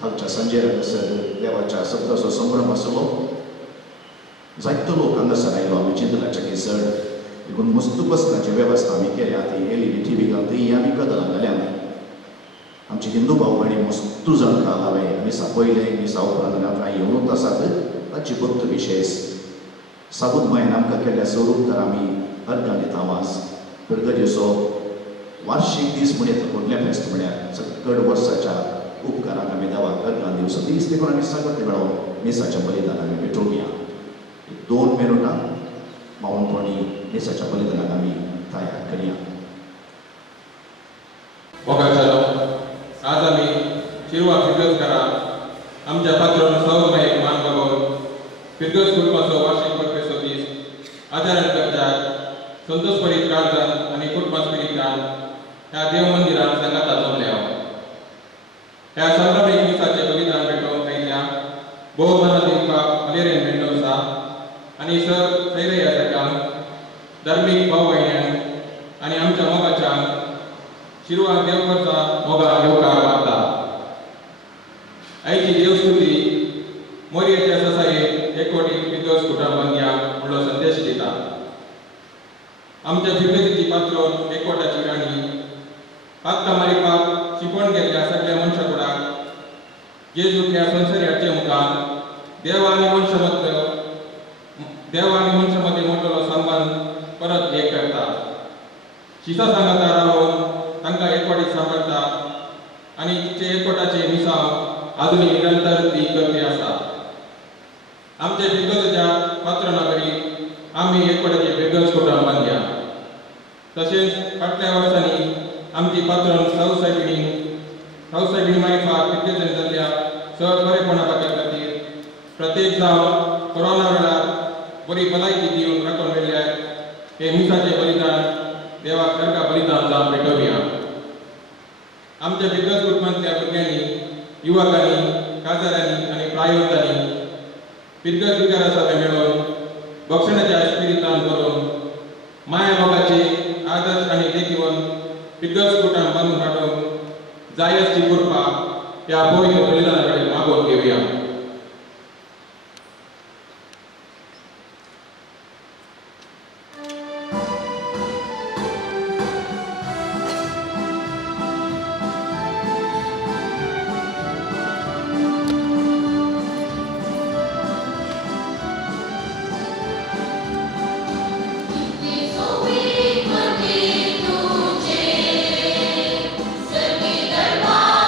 खालच्या संजय हांगासर देवाच्या सप्तसो संभ्रम आसलो जायतो लोक हांगासर आयलो आमी चिंतनाच्या केसर देखून मस्त बसनाची वेवस्था आमी केल्या ती एलईडी टीव्ही घालून ती आमी कदलां घाल्या आमचे हिंदू भाव भयणी मस्त जाण खालावे मिसा पयले मिसा उपरांत कांय येवनूच आसात ताची भक्त विशेष साबूत मयन आमकां केल्ल्या स्वरूप तर आमी अर्गां दिता वास प्रगतीचो वार्षिक दीस म्हण येता व्हडलें फेस्त म्हळ्यार सकट वर्साच्या उपकाराक आमी देवाक अर्गां दिवचो दीस देखून आमी सगळे मेळोन मिसाच्या बलिदानाक आमी पेटोवया 2 मिनटां मावनपणी मिसाच्या बलिदानाक आमी तयार करया आज आमी शिरवा फिरगजकारा आमच्या पात्रोन सौरमायेक मान बघून फिरगज कुटुंबाचो वार्षिक बर्थडेचो दीस आदारण करतात संतोष परीत काळजान आनी कुटुंबा स्पिरितान ह्या देव मंदिरान संगाता जमल्या ह्या संभ्रमीक मिसाचे बलिदान भेटोवंक आयिल्ल्या भोव मना दिवपाक मलेरियन मेंडोसा आनी सर सैरया सकान धर्मीक भाव भयण्यान आनी आमच्या मोगाच्यान शिरवा देवकरचा मोगा येवकार मागता आयची देवस्तुती मोरयेच्या ससायेक एकवटीत फिरगज कुटुंबांक व्हडलो संदेश दिता आमच्या फिरगजीची पात्रोन एकवटाची राणी पातका मारिपाक शिकवण केल्ल्या सगळ्या मनशाकुडाक जेजूक ह्या संवसाराचे मुखार देव आनी मनशा मदीं मोठलो संबंध परत एक करता शिसा सांगाता रावन तांकां एकवटीत सांबाळता आनी तिचे एकवटाचे मिसांव आजुनी निरंतर ती करपी आसा आमचे फिरगजच्या पात्रनागरी आमी एकवटाचे फिरगज कुटुंब बांदल्या तशेंच फाटल्या वर्सांनी आमची पात्रोन सावसायबिणी मारिफात फिरगजेन जाल्ल्या सहबरेपणा खातीर प्रत्येक जावन कोरोना वेळार बरी भलायकी दिवन राखून मेळ्ळ्यार हे मिसाचे बलिदान देवाक सारका बलिदान जावन पेटोवया आमच्या फिरगज कुटुंबांतल्या भुरग्यांनी युवकांनी काजाऱ्यांनी आनी प्रायोजकांनी फिरगज विचारा सभे मेळोवन भक्षणाच्या स्पिरितान करून माया मोगाचे आदर्श आनी देखीवन फिरगज कुटुंब बांदून हाडूंक जाय आसची कृपा ह्या पवित्र बलिदाना कडेन मागोवन घेवया Dharma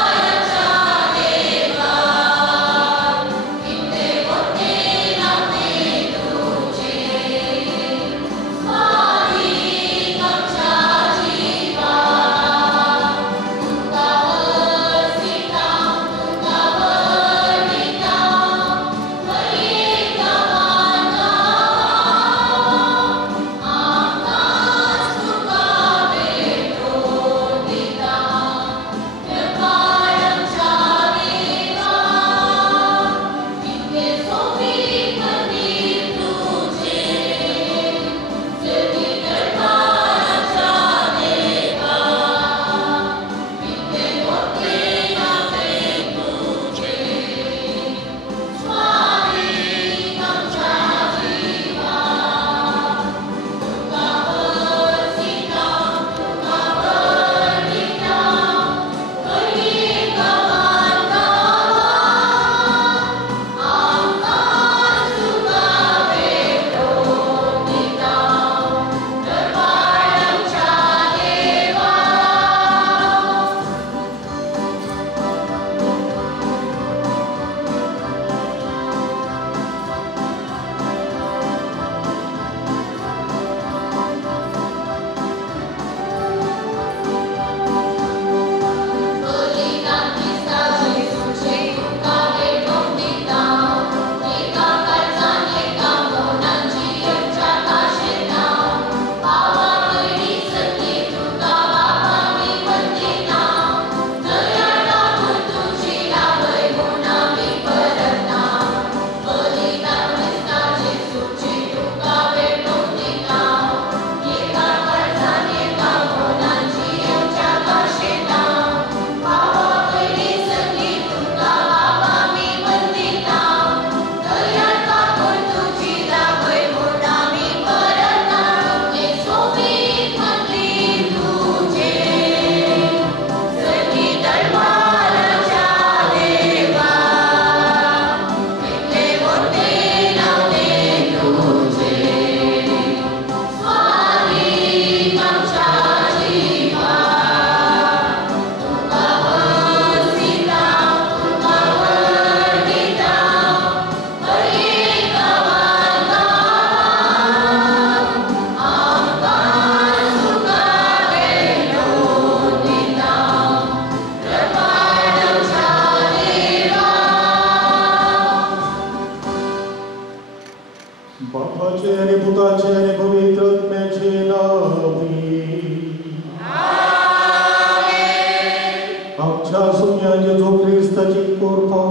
सुम्या जो ख्रिस्ताची कोरपा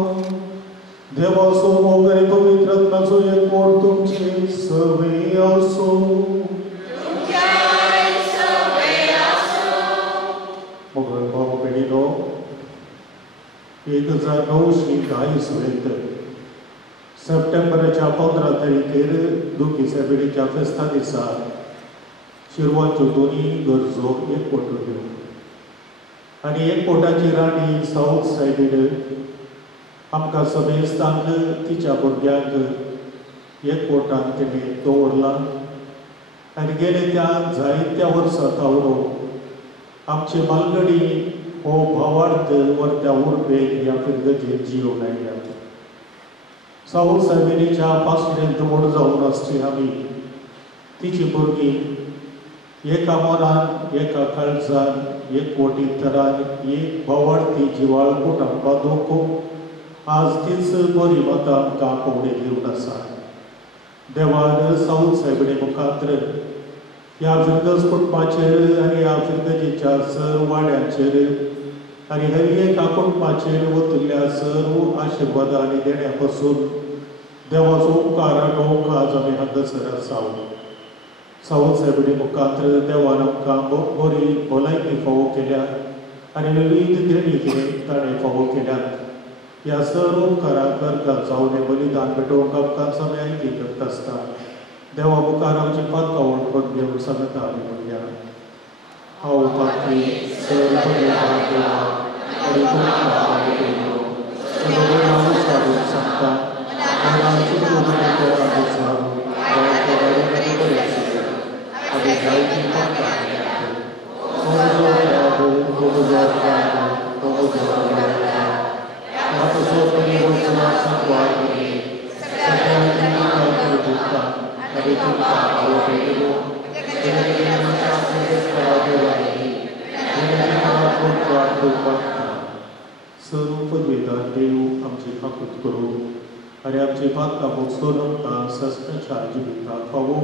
देवासो मोगरे पवित्रत्वाचो एकवट तुमचे सवे असो. मोगल भाव बेडीनो 1922 सप्टेंबराच्या 15 तारखेर दुखीच्या बेडीच्या फेस्ता दिसा शिरवाच्यो दोन्ही गरजो एकवटल्यो आनी एकवटाची राणी साऊथ सायडीन आमकां समेस्तांक तिच्या भुरग्यांक एकवटान तेणी दवरला आनी गेले त्या जायत्या वर्सां तावरो आमची मालगडी हो भावार्थ वर्त्या उर्बेक ह्या फिरगतीन जियोन आयल्या. साऊथ सायडीच्या पासडेंत व्हड जावन आसची आमी तिची भुरगीं एका मनान एका काळजान एकवटीत तरान एक भावार्थी जिवाळकूट आमकां दोखूंक आज तीच बरी मतां आमकां पवडे दिवन आसा. देवान साऊथ सायबीणे मुखांत्र ह्या फिरगज कुटुंबाचेर आनी ह्या फिरगजीच्या सर्व वाड्यांचेर आनी हर एका कुटुंबाचेर वतिल्ल्या सर्व आशिर्वादां आनी देण्या पासून देवाचो उपकार आठोवंक आज आमी हांगासर आसा. साऊथ सायबीणे मुखांत्र देवान आमकां बरी भलायकी फावो केल्या आनी विविध देणी ताणें फावो केल्यात. ह्या सर्व उपकाराक करता जावन हें बलिदान पेटोवंक आमकां सगळ्या आयकी करता आसता. देवा मुखार आमची पातकावण करून घेवन सांगता आमी म्हणया. हांव पातकी सर्व आनी सांगता सर्व पदवेदार देव आमची फाकूत करूं आनी आमची पातकां मोगसून आमकां सस्ताच्या जिविताक फावो.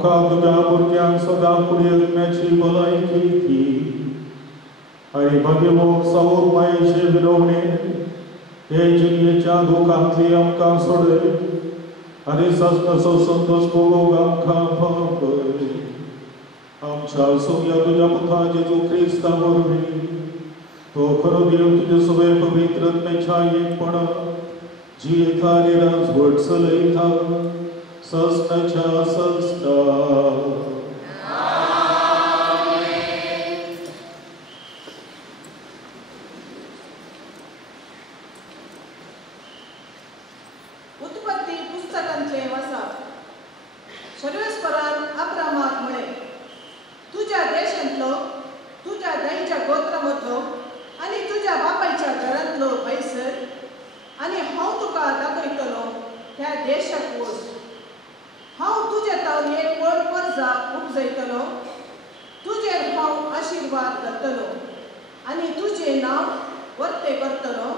आमकां तुज्या भुरग्यांक सदां फुडें जगण्याची भलायकी दी आनी मागीर मोग सौर मायेचे विनवणे हे जिणयेच्या दुखांतली आमकां सोडय आनी सस्ताचो संतोष भोगोवंक आमकां पावय आमच्या सोग्या तुज्या पुता जेजू क्रिस्ता वरवीं तो खरो देव तुजे सगळे पवित्रत्मेच्या एकपणा जी येता राजवट चलयता सस्ताच्या सस्ता उत्पत्ती पुस्तकांतले वाचप सर्वेस्परान अब्रामाक म्हळे तुज्या देशांतलो तुज्या दाईच्या गोत्रामधलो आनी तुज्या बापायच्या घरांतलो बैसर आनी हांव तुका दाखयतलो त्या देशाक वच हांव तुजे तावन एक व्हड पर्जा उपजयतलो तुजेर हांव आशिर्वाद घालतलो आनी तुजें नांव वर्ते करतलो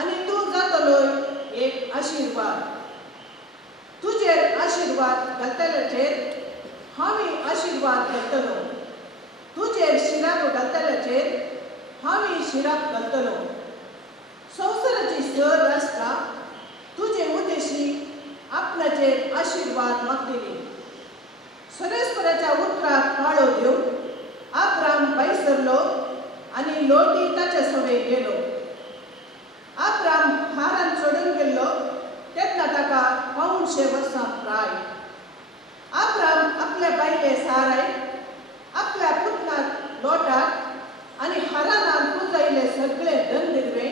आनी तूं जातलोय एक आशिर्वाद तुजेर आशिर्वाद घालतल्याचेर हांवें आशिर्वाद घालतलो तुजेर शिराक घालतल्याचेर हांवें शिराक घालतलो संवसाराची सर राष्ट्रां तुजे उद्देशी आपणाचेर आशिर्वाद मागतली सर्वेस्पराच्या उतराक पाळो दिवन अब्राम भायर सरलो आनी लोटी ताचे सवे गेलो अब्राम हारान सोडून गेल्लो तेन्ना ताका 500 वर्सां प्राय अब्राम आपल्या बायले साराय आपल्या पुतनाक लोटाक आनी हारानान पुंजयले सगळे धन दिरवे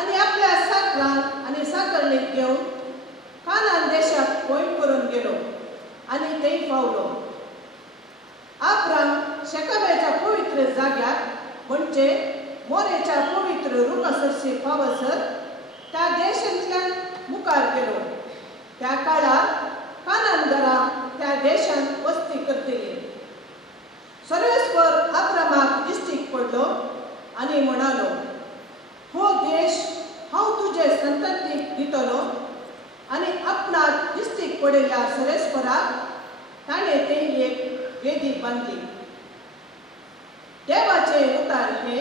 आनी आपल्या साकरान आनी साकरणीक घेवन कानान देशाक पयण करून गेलो आनी थंय पावलो अब्राम शेकामेच्या पवित्र जाग्यार म्हणजे मोरेच्या पवित्र रुखासरशी पावसर त्या देशांतल्यान मुखार गेलो त्या काळार कानान घरां त्या देशांत वस्ती करतली सर्वेस्पर अब्रामाक दिश्टीक पडलो आनी म्हणालो हो देश हांव तुजे संततीक दितलो आनी आपणाक दिश्टीक पडिल्ल्या सर्वेस्पराक ताणें तें एक वेदी बांदली देवाचे उतार हे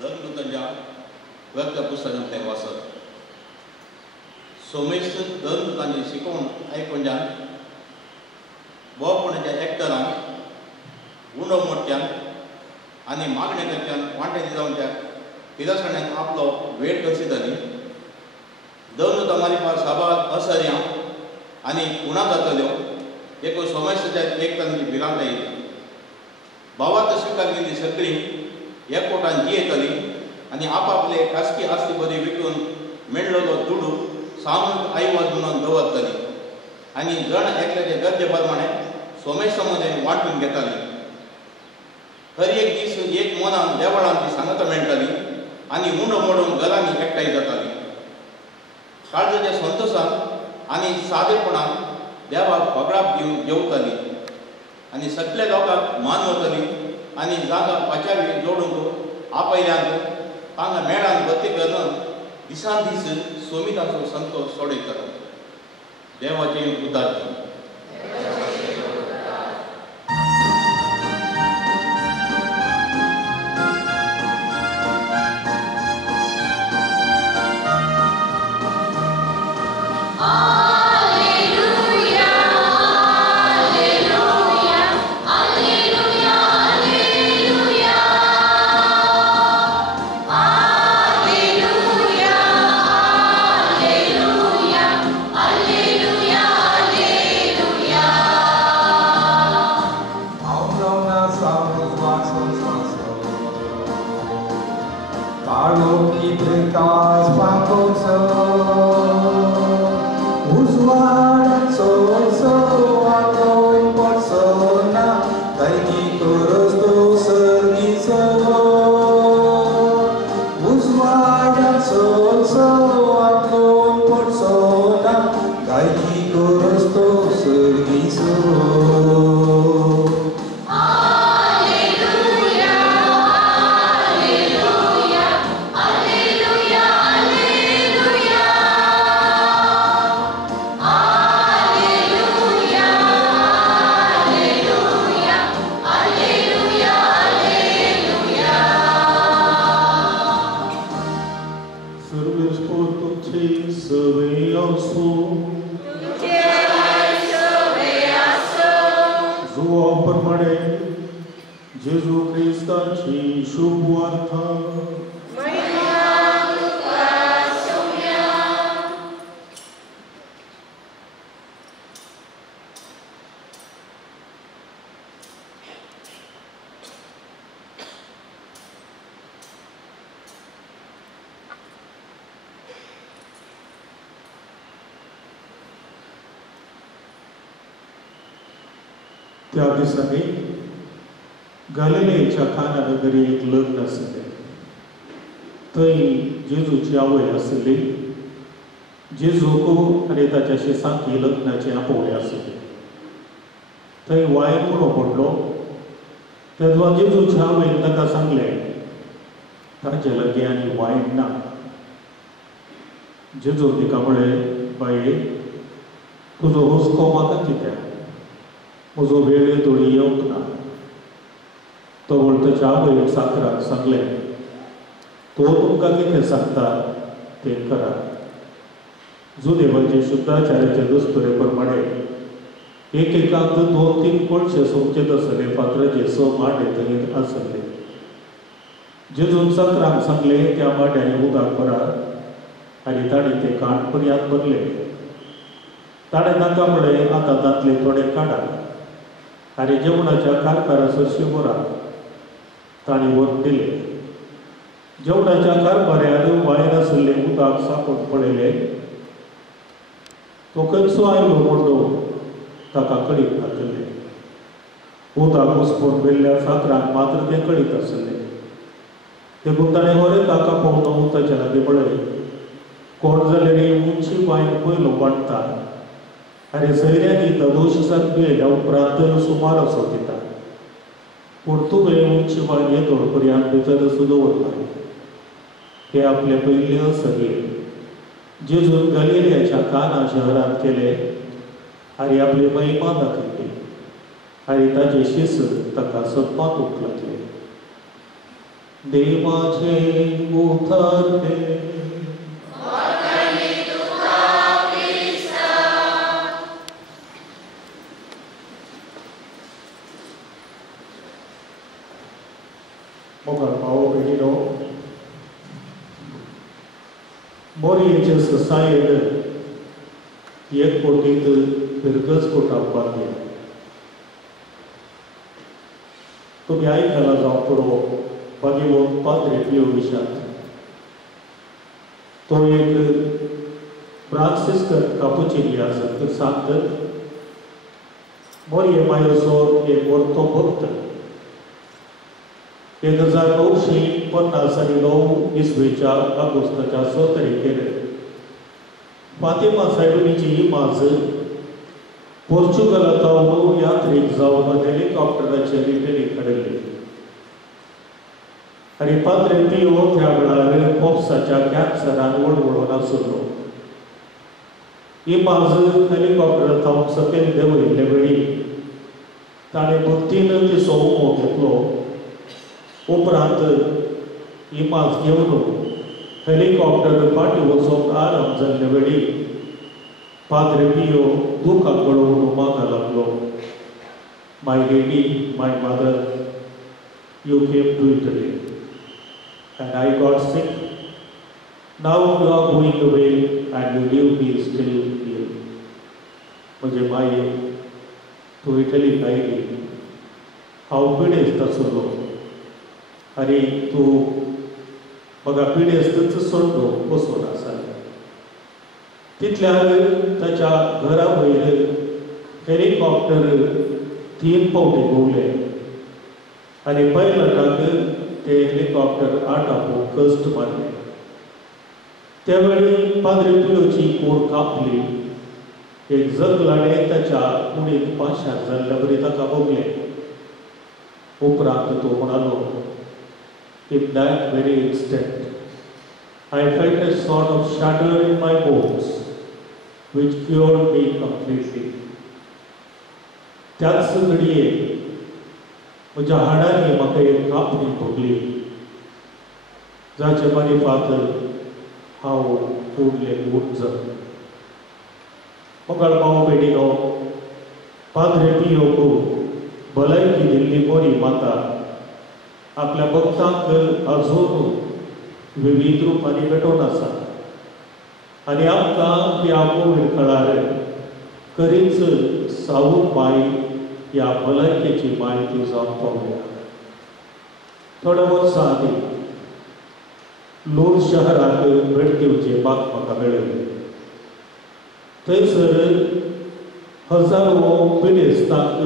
धर्मदूतांच्या व्यक्त पुस्तकांतलें वाचप सोमेस्त धर्मदूतांनी शिकोवन आयकोवच्यान भोवपणाच्या एकतरान उणो मोठ्यान आनी मागणे करच्यान वांटे जावन त्या पिरासण्यान आपलो वेळ कशी जाली दोन तमारी पार साबाद असर्या आनी उणा जातल्यो एक समस्याच्या एक तांची भिरांत येयली भावात स्विकार केली सगळीं एकवटान जी येतली आनी आपआपले खासगी आस्ती बरी विकून मेळ्ळलो दुडू सामूहिक आईवाद म्हणून दवरतली आनी जण एकल्याचे गरजे प्रमाणे सोमेश्वरामध्ये वांटून घेताली हर एक दीस एक मनान देवळान ती सांगता मेळटाली आनी उंड मोडून घरांनी एकठांय जाताली काळजाच्या संतोशान आनी सादेपणान देवाक पगडाप दिवन जेवताली आनी सगळ्या लोकांक मान वतली आनी जागा पाचावी जोडूंक आपयल्यान तांकां मेळान बत्ती करून दिसान दीस सोमिताचो संतोश सोडयतालो देवाचे उदार त्या दिसांनी गलिलेच्या काना नगरी एक लग्न आसलें थंय जेजूची आवय आसली जेजूक आनी ताच्या शिसांकी लग्नाचे आपोवले आसले थंय वायन म्हणून पडलो तेन्ना जेजूच्या आवयन ताका सांगलें ताचे लागीं आनी वायन ना जेजू तिका म्हळें बाये तुजो हुस्को म्हाका कित्याक म्हजो वेळ थोडी येवंक ना तो ताच्या आवयक साकराक सांगलें तो तुमकां कितें सांगता तें करा जुदेवाचे शुद्धाचार्याचे दस्तुरे प्रमाणे एकेकाक 2-3 कोळशे सोमचेत आसले पात्राचे 6 मांडे थंय आसले जेजून साकराक सांगलें त्या मांड्यांनी उदक भरा आनी ताणें ते काण पर्यांत भरले ताणें तांकां म्हळें आतां तांतले थोडे काडा आनी जेवणाच्या कारकारा सरशी बरा ताणें वत दिलें जेवणाच्या कारभाऱ्यान वायन आसलें उदक सापून पडयलें तो खंयचो आयलो मोडो ताका कडीत घातलें उदक उसपून वेल्ल्या साकराक मात्र तें कडीत आसलें देखून ताणें बरें ताका पळोवन ताच्या लागीं म्हळें कोण जाल्यार उंची वायन पयलो वाडटा आनी सयऱ्यांनी दोश दिसांक पियेल्या उपरांत सुमार असो दिता पूण तुवें उंची वायन येदोळ पर्यांत भितर सुद्दां दवरना हे आपले पयले सगळे जेजून गलिलेच्या काना शहरांत केले आनी आपली महिमा दाखयली आनी ताचे शिस ताका सपातूंक लागले देवाचे उतरले मोगाळ भाव भयणीनो मोरयेचे ससायेन 1 कोटींत फिरगच कोटाक बांदले. तुम्ही आयकला जावं पुरो बागी पाद्रे पियो विशांत. तो एक फ्रांसिस्कन कापुचिनी आसा. तो सांगता मोरये मायेचो एक व्हडलो भक्त 1950 आनी 9 इसवेच्या ऑगस्टाच्या 6 तारखेर फातिमा साहेबांची इमाज पोर्चुगलांत यात्रेक जावन हेलिकॉप्टराचेर इटली काडली. आनी पाद्रे पियो त्या वेळार पोप्साच्या कॅन्सरान वळवळून आसलो. इमाज हेलिकॉप्टरांत सकयल देंवयल्ले वेळी ताणें भक्तीन तिचो उमो घेतलो. उपरांत इमाज घेवन हेलिकॉप्टर फाटी वचोंक आराम जाल्ले वेळी पाद्रे पियो दुखाक गळोवन उमाका लागलो. My lady, my mother, you came to Italy and I got sick. Now you are going away and you leave me still here. म्हणजे माये तू इटलीक आयली, हांव पिडेस्त आसलो आनी तूं म्हाका पिडेस्तच सोडलो बसून आसा. तितल्यार ताच्या घरा वयर हेलिकॉप्टर 3 फावटी घुंवले आनी पायलटाक ते हेलिकॉप्टर आटापूंक कश्ट मारले. त्या वेळी पाद्रे पियोची कूड कापली. एक जगलाडे ताच्या कुडींत पाशार जाल्ल्या बरी ताका भोगले. उपरांत तो म्हणालो, In that very instant, I felt a sort of shudder in my bones, which cured me completely. त्याच घडये म्हज्या हाडांनी म्हाका एक कापणी भोगली, जाचे मारिफात हांव फुडलें उंच. मोगाळ भाव भयणीनो, पाद्रे पियोक भलायकी दिल्ली मोरी माता आपल्या भक्तांक अजून विविध रुपांनी भेटोवन आसा आनी आमकां ह्या कोवीड काळार खरीच सावूक माय ह्या भलायकेची म्हायती जावन पावल्या. थोड्या वर्सां आदीं लोर शहराक भेट दिवचे बाग म्हाका मेळ्ळी. थंयसर हजारो पिडेस्तांक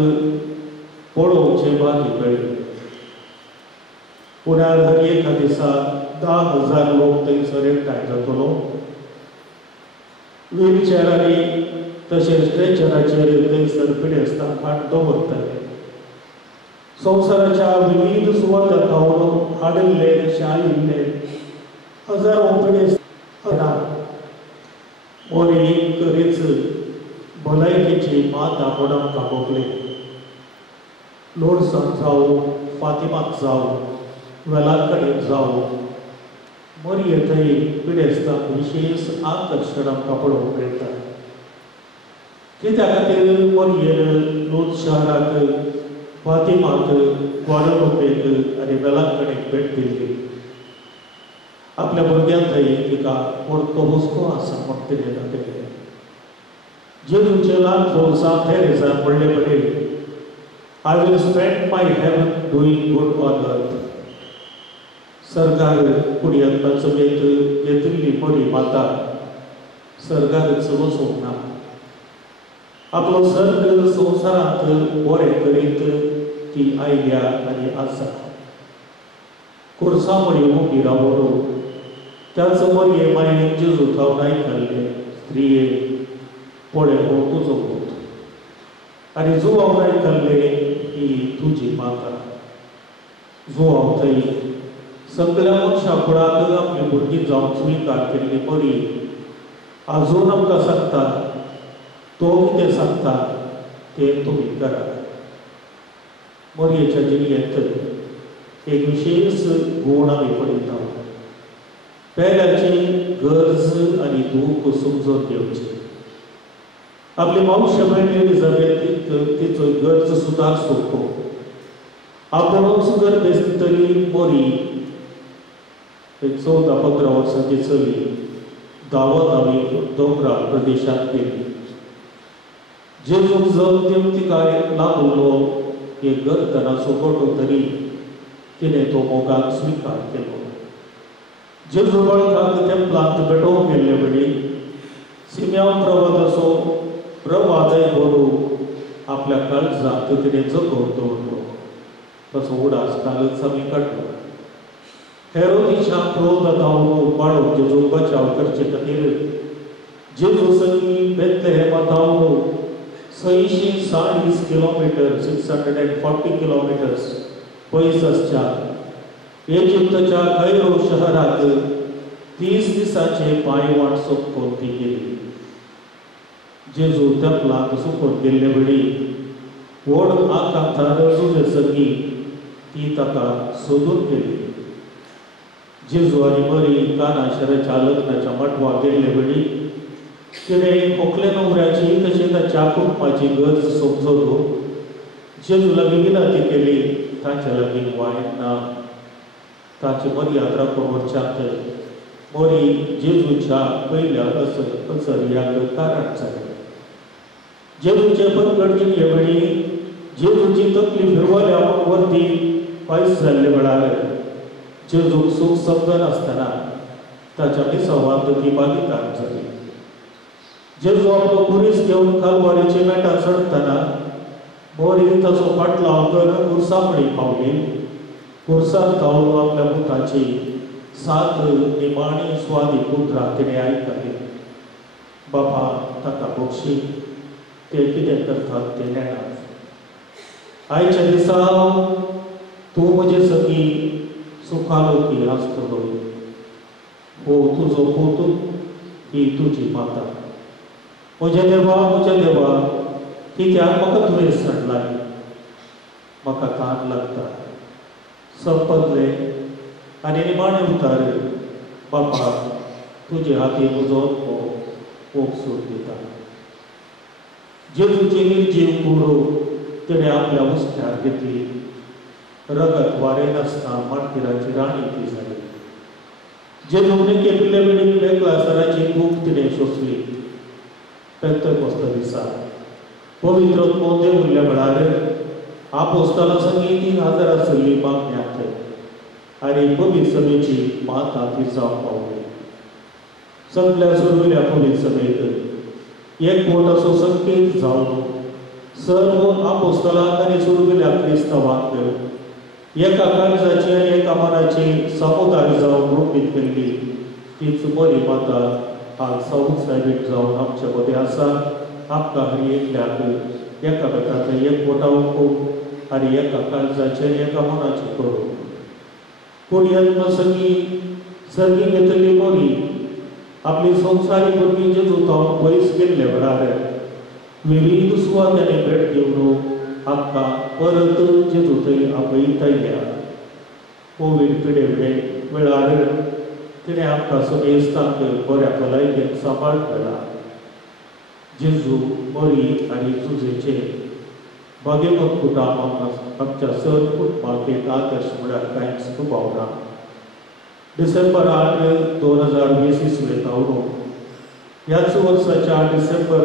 पळोवचे बागी मेळ्ळी. पुण्यार हर एका दिसा 10,000 लोक थंयसर एकठांय जातलो. व्हीलचॅरांनी तशेंच स्ट्रेचराचेर थंयसर पिडेस्तांक हाड दवरताले. संवसाराच्या विविध सुवातांतल्यान हाडिल्ले तशे आयिल्ले हजारो पिडेस्तांक मोरी खरीच भलायकेची मात म्हणून आमकां भोगली. लोर्सांत जावं, फातिमाक जावं, वेलांकडेन जावं, मोरये थंय पिडेस्तांक विशेश आकर्शण आमकां पळोवंक मेळटा. कित्या खातीर मोरयेन लोर्द शहराक, फातिमाक, ग्वाडलोपेक आनी वेलांकडेक भेट दिल्ली. आपल्या भुरग्यांक थंय तिका व्हडलो हुस्को आसा म्हण तिणें दाखयलें. जेजूचे ल्हान भाव सांत थेरेसान म्हणले पडे, I will spend my heaven doing good on earth. सरकार कुडियांत समेत येतली मोरी माता सर्गारच वचोंक ना. आपलो सर्ग संवसारांत बरें करीत ती आयल्या आनी आसा. कोर्सा मोरी उबी रावलो त्याच मोरये मायेन जेजू थावन आयकल्ले, स्त्रिये पळय हो तुजो पूत आनी जो हांव आयकल्ले ही तुजी माता. जो हांव थंय सगळ्या मनशां कुळाक आपली भुरगीं जावन स्विकार केल्ली मोरी आजून आमकां सांगता, तो कितें सांगता तें तुमी करात. मोरयेच्या जिणेंत एक विशेश गूण आमी पळयता. पेल्याची गरज आनी दूख समजून घेवची. आपली मावशे भयण एलिझाबेथीक तिचो गरज सुद्दां सोंपो. आपुणूच गर्भेस्तीतली मोरी 14-15 वर्सांची चली दावी दोंगराळ प्रदेशात गेली. जेजूक जग देवतिकाय लागलो एक गर्दनाचो गोटो तरी तिने तो मोगान स्वीकार केलो. जेजू बाळकाक तेंपलांत भेटोवंक गेल्ले वेळी सिम्याव प्रवादाचो प्रवादय बोरू आपल्या काळजांत तिने जगोवन दवरलो. तसो उडास कालच आमी काडलो. हेरोदीच्या क्रोध धांवलो बाळो जेजू बचाव करचे खातीर जेजू संगी बेथलेहेमांत धांवलो 640 किलोमीटर 640 किलोमीटर्स पयस आसच्या इजिप्तच्या कैरो शहरात 30 दिसांचे पांयवाट सोंपोवन ती गेली. जेजू तेंपलांत सुकून गेल्ले वेळी व्हड आकांतार जुजे संगी ती ताका सोदून गेली. जेजू आनी मरी काना शाराच्या लग्नाच्या मटवा गेल्ले वेळी तिणें खोकले न्हवऱ्याची तशें ताच्या कुटुंबाची गरज समजलो. जेजू लागीं विनंती केली तांच्या लागीं वायन ना. ताची मर्याद राखून वरच्यांत मरी जेजूच्या पयल्या असर्याक कारण जालें. जेजूचे परगट जिणे वेळी जेजूची तकली फिरवल्या वरती पयस जाल्ले वेळार जेजूक सूख समजनासतना ताच्या मिसवांत ती बागिताक जाली. जेजू आपलो कुरीस घेवन कालवारीचे मेटां चडटना मोरी ताचो फाटलाव करून उर्सामणी पावली. उर्सांत धांवलो आपल्या पुताची 7 निमाणी स्वादी पुत्रां तिणें आयकली. बापा ताका बक्षी ते कितें करतात ते नेनात. आयच्या दिसा तूं म्हजे सगी सुखालोकी आसतलो. हो तुजो पूत ही तुजी माता. म्हजे देवा कित्याक म्हाका तुवें सांडलाय. म्हाका ताण लागता. संपतले आनी निमाणें उतार बापा तुजे हाती म्हजो ओगसूर दिता. जेजूची निर्जीव कुडो तिणें आपल्या उस्त्यार घेतली. रगत वारें नासता मांडकिराची राणी ती जाली. जेजूने केपिल्ले वेळी वेगळासराची खूब तिणें सोंसली. पेंतकोस्त दिसा पवित्र मोदे उरल्या वेळार आपोस्तलां संगी 3000 आसली मागण्यांत आनी पवित्र सभेची माता ती जावंक पावली. सगळ्या सुरविल्या पवित्र सभेक एक मोठ असो संकेत जावन सर्व आपोस्तलांक आनी सुरविल्या क्रिस्तांवांक एका काळजाची आनी एका मनाची समुदाय जावन रोपीत केल्ली तीच बरी माता आज साऊथ सायडीक जावन आमचे मदें आसा. आमकां हर एकल्याक एकामेकांतले एक बोटावंक आनी एका काळजाचे आनी एका मनाचे करूं. कुडयांत सगळी सर्गी घेतली मोरी आपली संवसारी भुरगीं जेजू थांवन पयस गेल्ले वेळार विविध सुवात्यांनी भेट घेवन आमकां परत जेजू थंय आपयतायल्या. कोवीड पिडे वेळार तिणें आमकां समेस्तांक बऱ्या भलायकेन सांबाळ केला. जेजू मरी आनी जुजेचे बागेमत कुटाम आमच्या सर कुटुंबाक एक आदर्श म्हळ्यार कांयच दुबावना. डिसेंबर 8, 2020 इसवेंत हांव ह्याच वर्साच्या डिसेंबर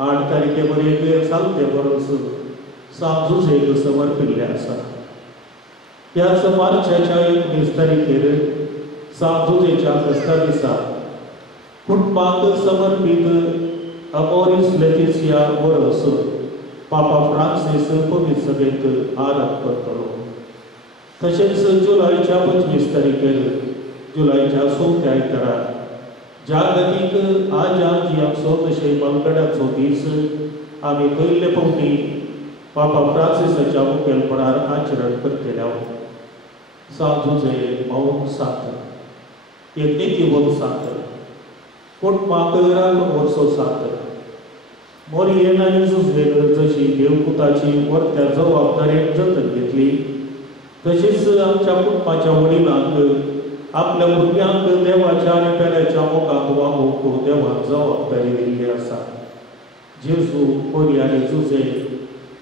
8 तारखे मेरेन चलते वर्स सांत जुजेक समर्पिल्लें आसा. ह्याच मार्चाच्या 19 तारखेर सांत जुजेच्या फेस्ता दिसा कुटुंबाक समर्पीत अमोरिस लेटिसिया वर्स पापा फ्रांसीस पवित्र सभेत आरंभ करतलो. तशेंच जुलयाच्या 25 तारखेर जुलयाच्या 4थ्या आयतारा जागतीक आजीयांचो तशें बलगड्याचो दीस आमी पयले फावटी पापा फ्रांसीसाच्या मुखेलपणान आचरण करतले. सांत जुजे मौन सांत एक नितीवंत सांत कुटुंबाक राखून वर्सो सांत मोरयेन आनी जुजेन जशी देवपुताची वर्त्या जबाबदारेन जतन घेतली तशीच आमच्या कुटुंबाच्या वडिलांक आपल्या भुरग्यांक देवाच्या आनी पेल्याच्या मोगाक वागोवंक देवान जबाबदारी दिल्ली आसा. जेजू मोरी आनी जुजे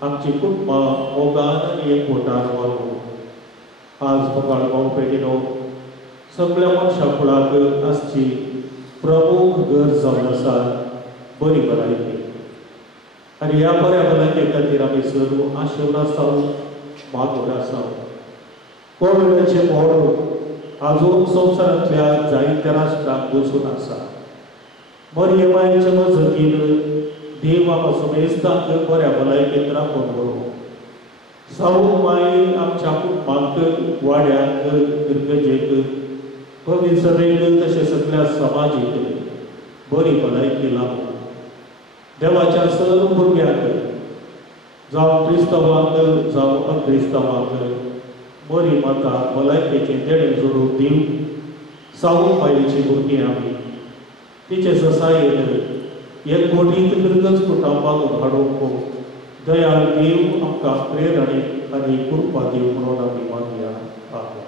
आमची कुटुंबां मोगान आनी एकवटान वागोवं. आज मोगाळ भाव पेटिनो सगळ्या मनशा कुळाक आसची प्रमुख गरज जावन आसा बरी भलायकी आनी ह्या बऱ्या भलायके खातीर आमी सर्व आशिर्वाद आसात मागोर आसात कोविडाचे मोड आजून संवसारांतल्या जायत्या राष्ट्रांक बसून आसा मरियमाचे मजतीन देव आमकां समेस्तांक बऱ्या भलायकेंत राखून दवरूं सावून माई आमच्या कुटुंबांक वाड्यांक गिरगजेक पवित्र सभेक तशें सगळ्या समाजीक बरी भलायकी लाभूं देवाच्या सर्व भुरग्यांक जावं क्रिस्तवांक जावं अक्रिस्तवांक बरी मतां भलायकेचें देणें जोडून दिवं सावून मायेची भुरगीं आमी तिचे ससायेन एक मोठीत गिरगज कुटुंबाक हाडूंक दयाळ देव आमकां प्रेरणे आनी कृपा दिवं म्हणून आमी मागया आमेन.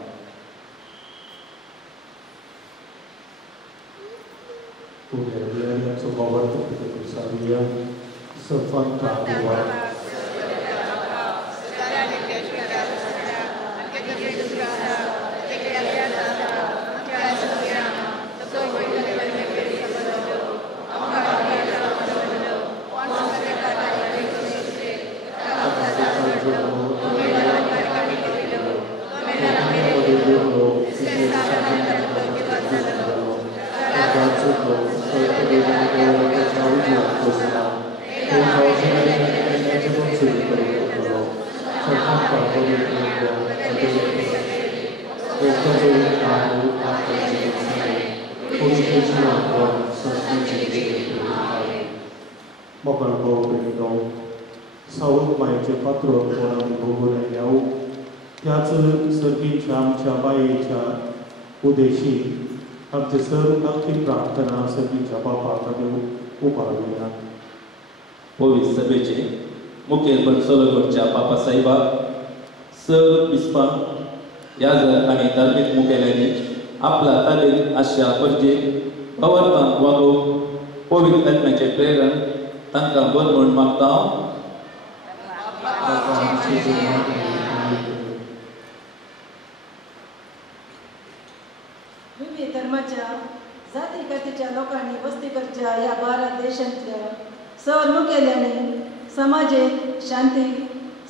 Punya semua kita bersama sefantar Tuhan. Moga kau berikan saud mayaचे पात्र कोणाला भोगून यावं त्याच सर्गीच्या आमच्या बायेच्या उद्देशी आमचे सर्व भक्ती प्रार्थना सर्गीच्या बापाकडे उभारूया. पवित्र सभेचे मुखेल बर्सोलोगोच्या बापा साहेबाक सर्व बिस्पां याजक आणि धार्मिक मुखेल्यांनी आपला ताब्यात आशा परजे पवारतांक वागोवंक पवित्र आत्म्याचे प्रेरण तांकां बर म्हूण मागता. विविध धर्माच्या जाती जातीच्या लोकांनी वस्ती करच्या या भारत देशांतल्या सर्व मुखेल्यांनी समाजीक शांती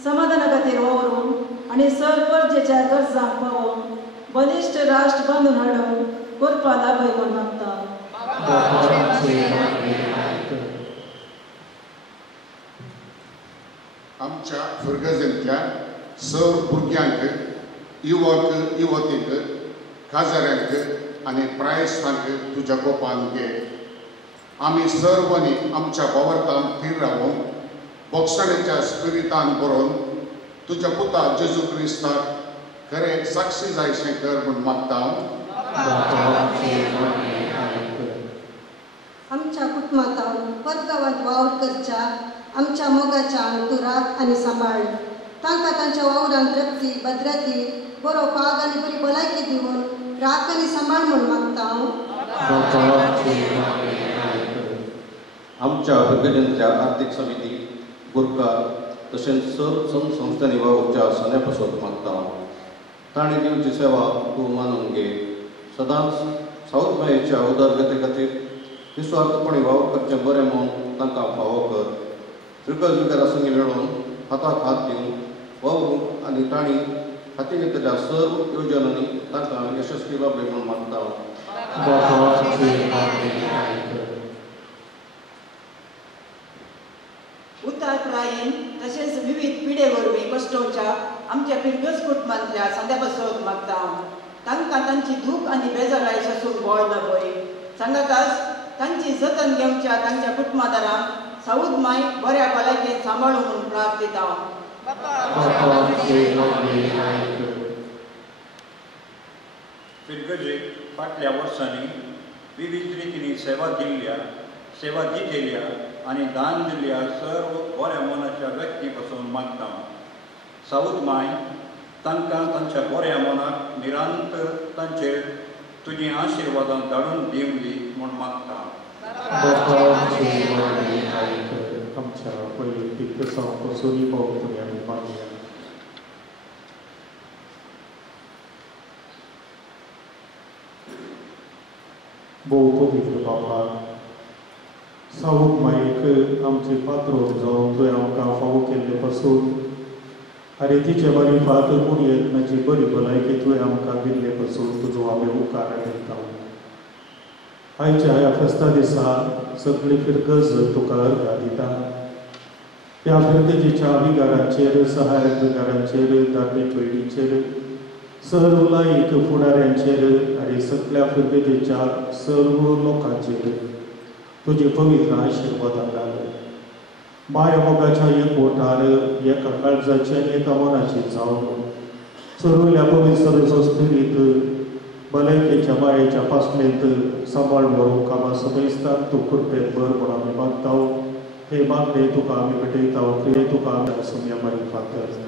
समाधाना खातीर वावरून आनी सर्व परजेच्या गरजांक पावोवन बलिश्ट राष्ट्र बांदून हाडून करपा लाभय म्हूण मागता. आमच्या फुरगजेंतल्या सर्व भुरग्यांक युवक युवतींक खाजाऱ्यांक आनी प्रायस्तांक तुज्या गोपान घे. आमी सर्वांनी आमच्या वावरतान थीर रावून भोगसणेच्या स्पिरितान बरोवन तुज्या पुता जेजू क्रिस्ताक खरें साक्षी जायशें कर म्हूण मागता. आमच्या कुटुंबांत परगांवांत वावर करच्या आमच्या मोगाच्या अंतुराक आनी सांबाळ तांकां तांच्या वावरांत रक्ती भद्रती बरो पाग आनी बरी भलायकी दिवन राख आनी सांबाळ म्हूण मागता. आमच्या भुरगेंतल्या आर्थीक समिती गुरकार तशेंच सर्व संस्थांनी वावरच्या सन्या पासून मागता. ताणी दिवची सेवा तूं मानून घे. सदांच सावथ मायेच्या उदारगते खातीर निस्वार्थपणी वावर करचें बरें म्हणून तांकां फावो कर. विकल विकारा संगी मेळून हाताक हात दिवन वावरूंक आनी ताणी हाती घेतलेल्या सर्व योजनांनी तांकां यशस्वी लाभले म्हणून मागता. उतारप्रायेन तशेंच विविध पिढे वरवीं कश्टोवच्या आमच्या पिरगस कुटुंबांतल्या सद्या बसोवंक मागता. तांकां तांची दूख आनी बेजाराय सोसून गोळ लाभय. सांगाताच तांची जतन घेवच्या तांच्या कुटुंबादारांक साऊद माय बऱ्या भलायकेन सांबाळूं म्हणून प्रार्थिता. पिरगजेक फाटल्या वर्सांनी विविध रितींनी सेवा दितेल्या आनी दान दिल्ल्या सर्व बऱ्या मनाच्या व्यक्ती पासून मागता. साऊद माय तांकां तांच्या बऱ्या मनाक निरंतर तांचेर तुजी आशिर्वादां धाडून दिवली म्हूण मागता. आमच्या वैयक्तीक पासून पावतली आमी मागया. भोव पवित्र बापाक सावूक मायेक आमचे पात्रोन जावन तुवें आमकां फावो केल्ले पासून आनी तिचे बरी फात म्हूण यत्नाची बरी भलायकी तुवें आमकां दिल्ले पासून तुजो आमी उपकार करता. आयच्या ह्या फेस्ता दिसा सगळी फिरगज तुका अर्घा दिता. ह्या फिरगजेच्या विगारांचेर सहायक विगारांचेर धार्मीक वेळीचेर सर्व लायक फुडाऱ्यांचेर आनी सगळ्या फिरगजेच्या सर्व लोकांचेर तुजे पवित्र आशिर्वाद घाल. माय मोगाच्या एकवटार एका काळजाची आनी एका मनाची जावन चरवल्या पवित्र स्पिरीत भलायकेच्या मायेच्या पासणेंत सांबाळ व्हरूंक आमी समजतात. तूं कृपेन भर म्हूण आमी मागता. हे मागणे तुका आमी भेटयता. हे तुका आमी सुमया मारी फातर.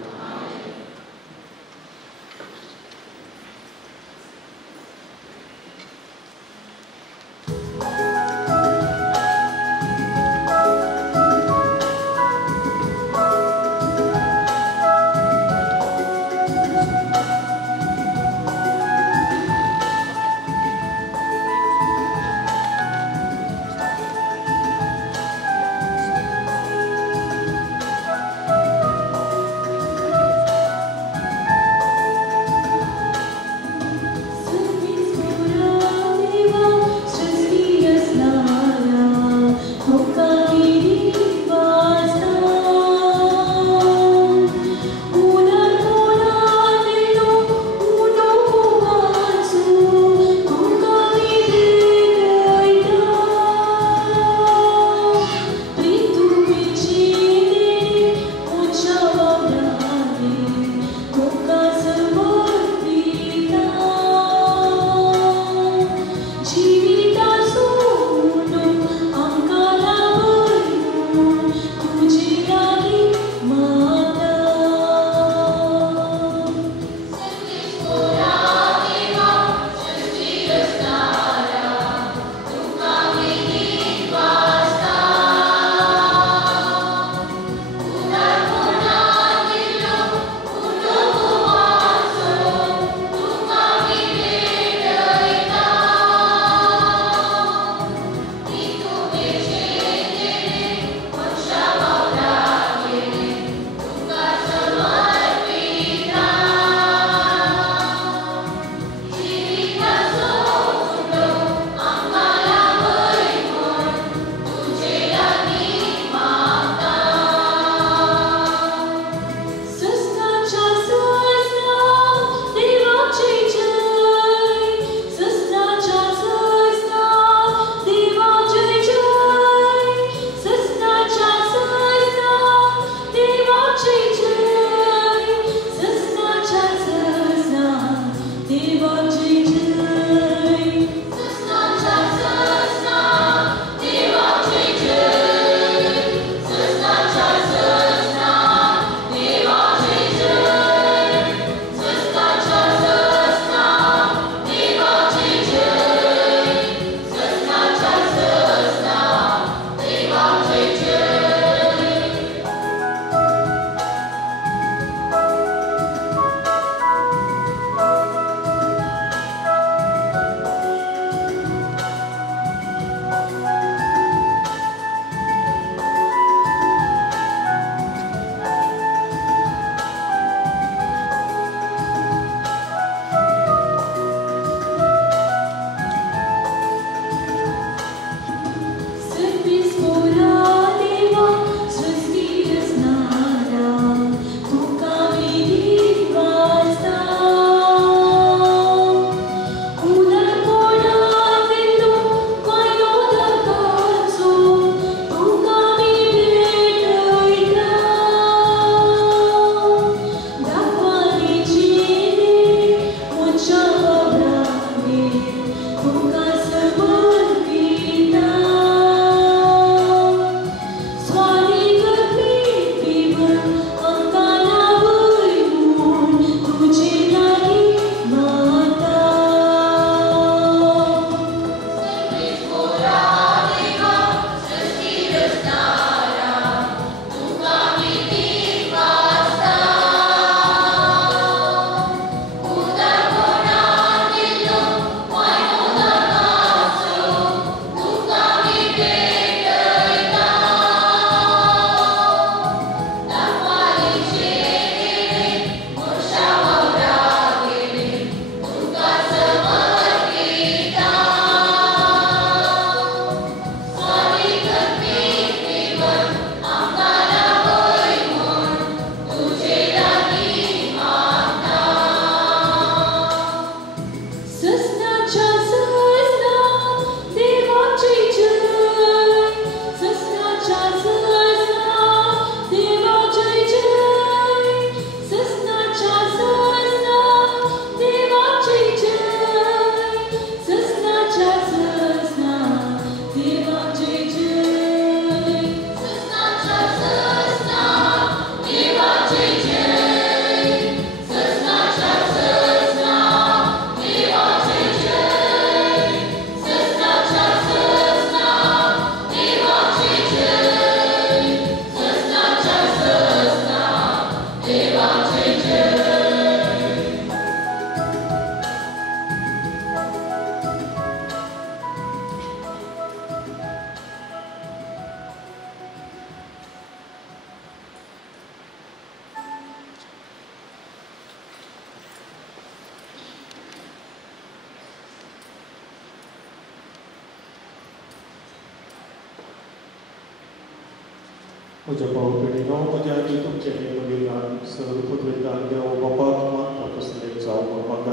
म्हज्या भावभयणीनो, म्हज्या आनी तुमचे हे बलिदान सर पदवेदान देव बापाक मानता तसलें जावं म्हणून म्हाका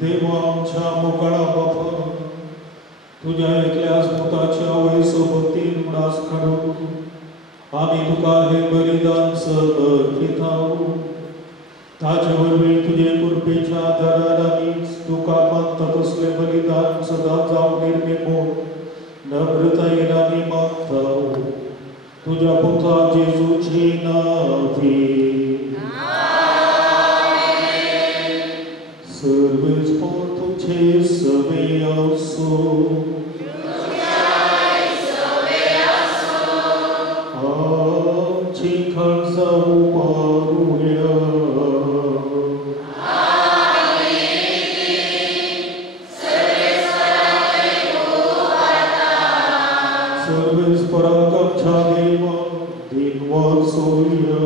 देवा आमच्या मोकळा बापा, तुझ्या एकल्याच मुताच्या वयसोबतीन उडास काडून आमी तुका हे बलिदान समर्पिताव. ताचे वरवीं तुजे कृपेच्या आदारान आमीच तुका मानता तसलें बलिदान सदां जावं निर्मिमून नम्रतायेन आमी मागताव. तुज्या पुता जेजूची नांवी. Servants for तुझे सवे आसो. आमची खळसा उबारूया. सर्वेस्पराक आमच्या देवा दिन वाचोवया.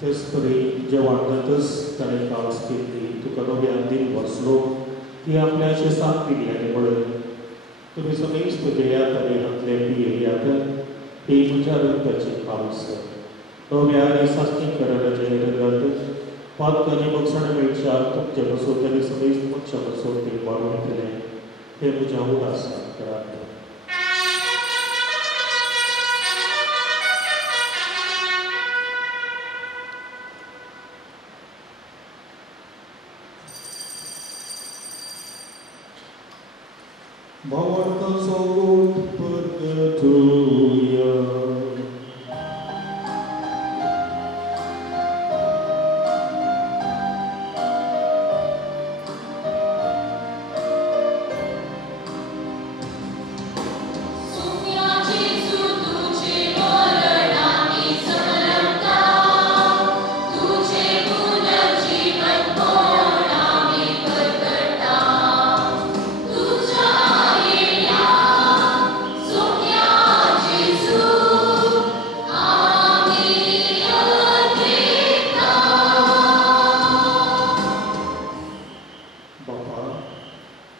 तेच तरी जे वाटतच ताणें कावस केल्ली तुका नव्यान दिन वचलो ती आपल्याचे सांग दिली आनी म्हणून तुम्ही सगळी स्तुत्यात आणि घातले पियेयात ती तुझ्या रक्ताची पावस नव्या आणि साष्टीकरणाचे रंगात पातकाची बक्षण मेळच्या तुमच्या बसोन तरी सगळी पक्ष बसोन ते वाढून केले हे तुझ्या उदासा करा Bawarta sogut pergetuya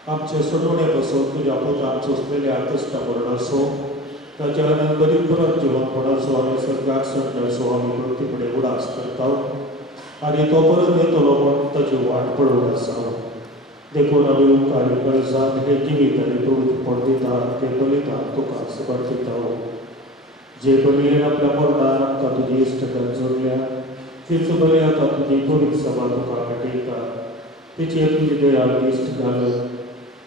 आमचे सोडवण्यापासून तुझ्या पुतांचो असलेल्या कष्टावरून असो ताच्या गरीब परत जीवनपण असो आणि सरकार संड असो आम्ही मृत्यूकडे उडास करता आणि तो परत येतलो पण ताची वाट पडून असावं देखून आम्ही उपकारी कळसात हे जिवीत आणि प्रवृत्तीपण दितात ते बलिदान तुका समर्पिता जे बलियेन आपल्या मरणान आमकां तुजी इश्टकां जोडल्या तीच बरी आतां तुजी पवित्र सभा तुका भेटयता तिचेर तुजी दयाळ इश्ट घालत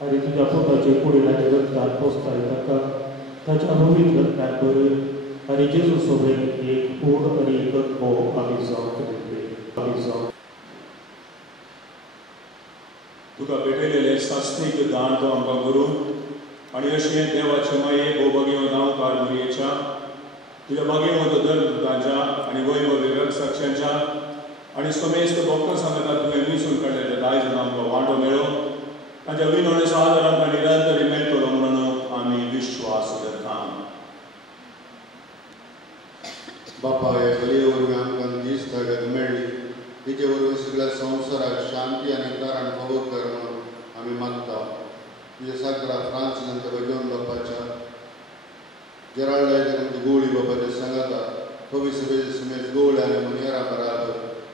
आणि तुझ्या पोटाचे पुढे रक्तात पोचताय ताका ताच्या पवित्र रक्तान भर आणि जेजू सोबत एक पूड आणि एकच मोह आम्ही जावं तुका भेटलेले सास्तीक दान तो आमकां करून आणि अशें देवाचे माये भोवभोगीव नांवकार मुरयेच्या तुझ्या भोगीव धर्मतांच्या आणि वैभवी साक्षांच्या आणि समेस्त भक्त संगतात तुवें मिसून काडलेले दायज आमकां वांटो मेळो ताच्या विनोड सादर आमकां निरंतर मेळटलो म्हणून आमी विश्वास करता बापा हे बली वरवीं आमकां दीस तागत मेळ्ळी तिचे वरवीं सगळ्या संवसाराक शांती आनी तारण फावो कर म्हणून आमी मागता तुजे साकरा फ्रांस नंतर बजोन बापाच्या जेराल्ड आयदनांची गोळी बापाच्या सांगाता पवी सभेचे समेत गोळ आनी मनियारा बराबर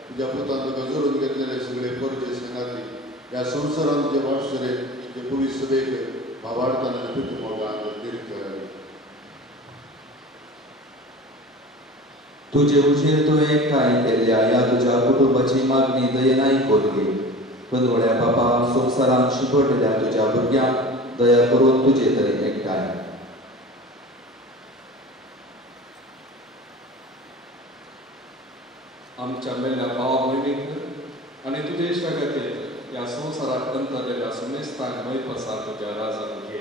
तुज्या पुतान तुका जोडून घेतलेले सगळे परजे सांगाती ह्या संवसारान तुजे वाटसरे जे पवी सभेक भावार्थान पितू मोगान दीर्घ करावी तुझे उजेर तुवें एकठांय केल्ल्या ह्या तुज्या कुटुंबाची मागणी दयेन आयकून घे कनवड्या बापा संवसारांत शिकवलेल्या तुज्या भुरग्यांक दया करून तुजे तरेन एकठांय आमच्या मेल्ल्या भावा भयणीक आनी तुजे इश्टा खातीर ह्या संवसारांत अंतरलेल्या समेस्तांक मैपसा तुज्या राजान घे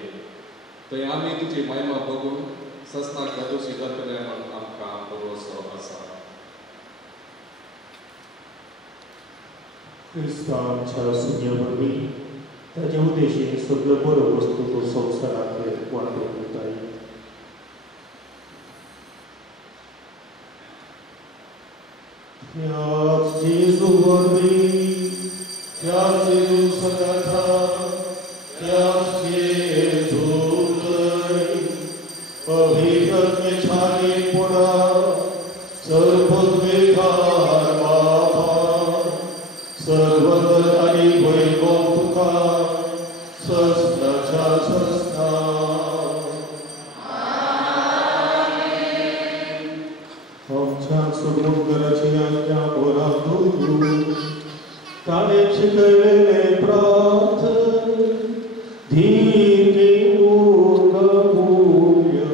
थंय आमी तुजी महिमा बघून सस्नाक दोशी जातले म्हणून आमकां भरवसो आसा क्रिस्तांच्या सुन्या वरवीं ताचे उद्देशीन सगळ्यो बऱ्यो वस्तू तो संवसारांत वांटून दिताय ह्याच जेजू वरवीं ह्याच जेजू सदांचा ह्याच जेजू थंय पवित्रत्वेचानी पुणा सर्वद्वेगार बापा सर्वतर आणि वैभव तुका सस्नाच्या सस्ना आमच्या समुद्राची आज्ञा बोला तू ताणे शिकलेले प्रार्थन धीर घेऊन गमूया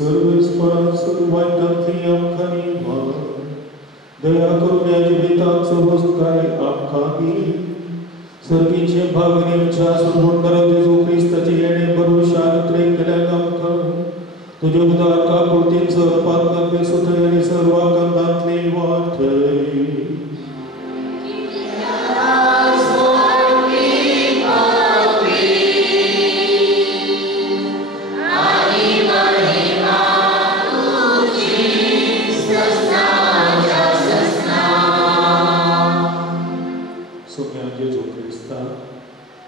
सर्व स्परांस वाईटांतली आमकां निवार दया करून या जिविताचो वस्ताय आमकां दी सर्गीचे भागनेच्या सुरवंदर जेजू क्रिस्ताचे येणे भरोशान प्रेम केल्याक आमकां तुझे उदार काकुळतीचो पातकांतले सुथय आनी सर्व कंदांतली वाटय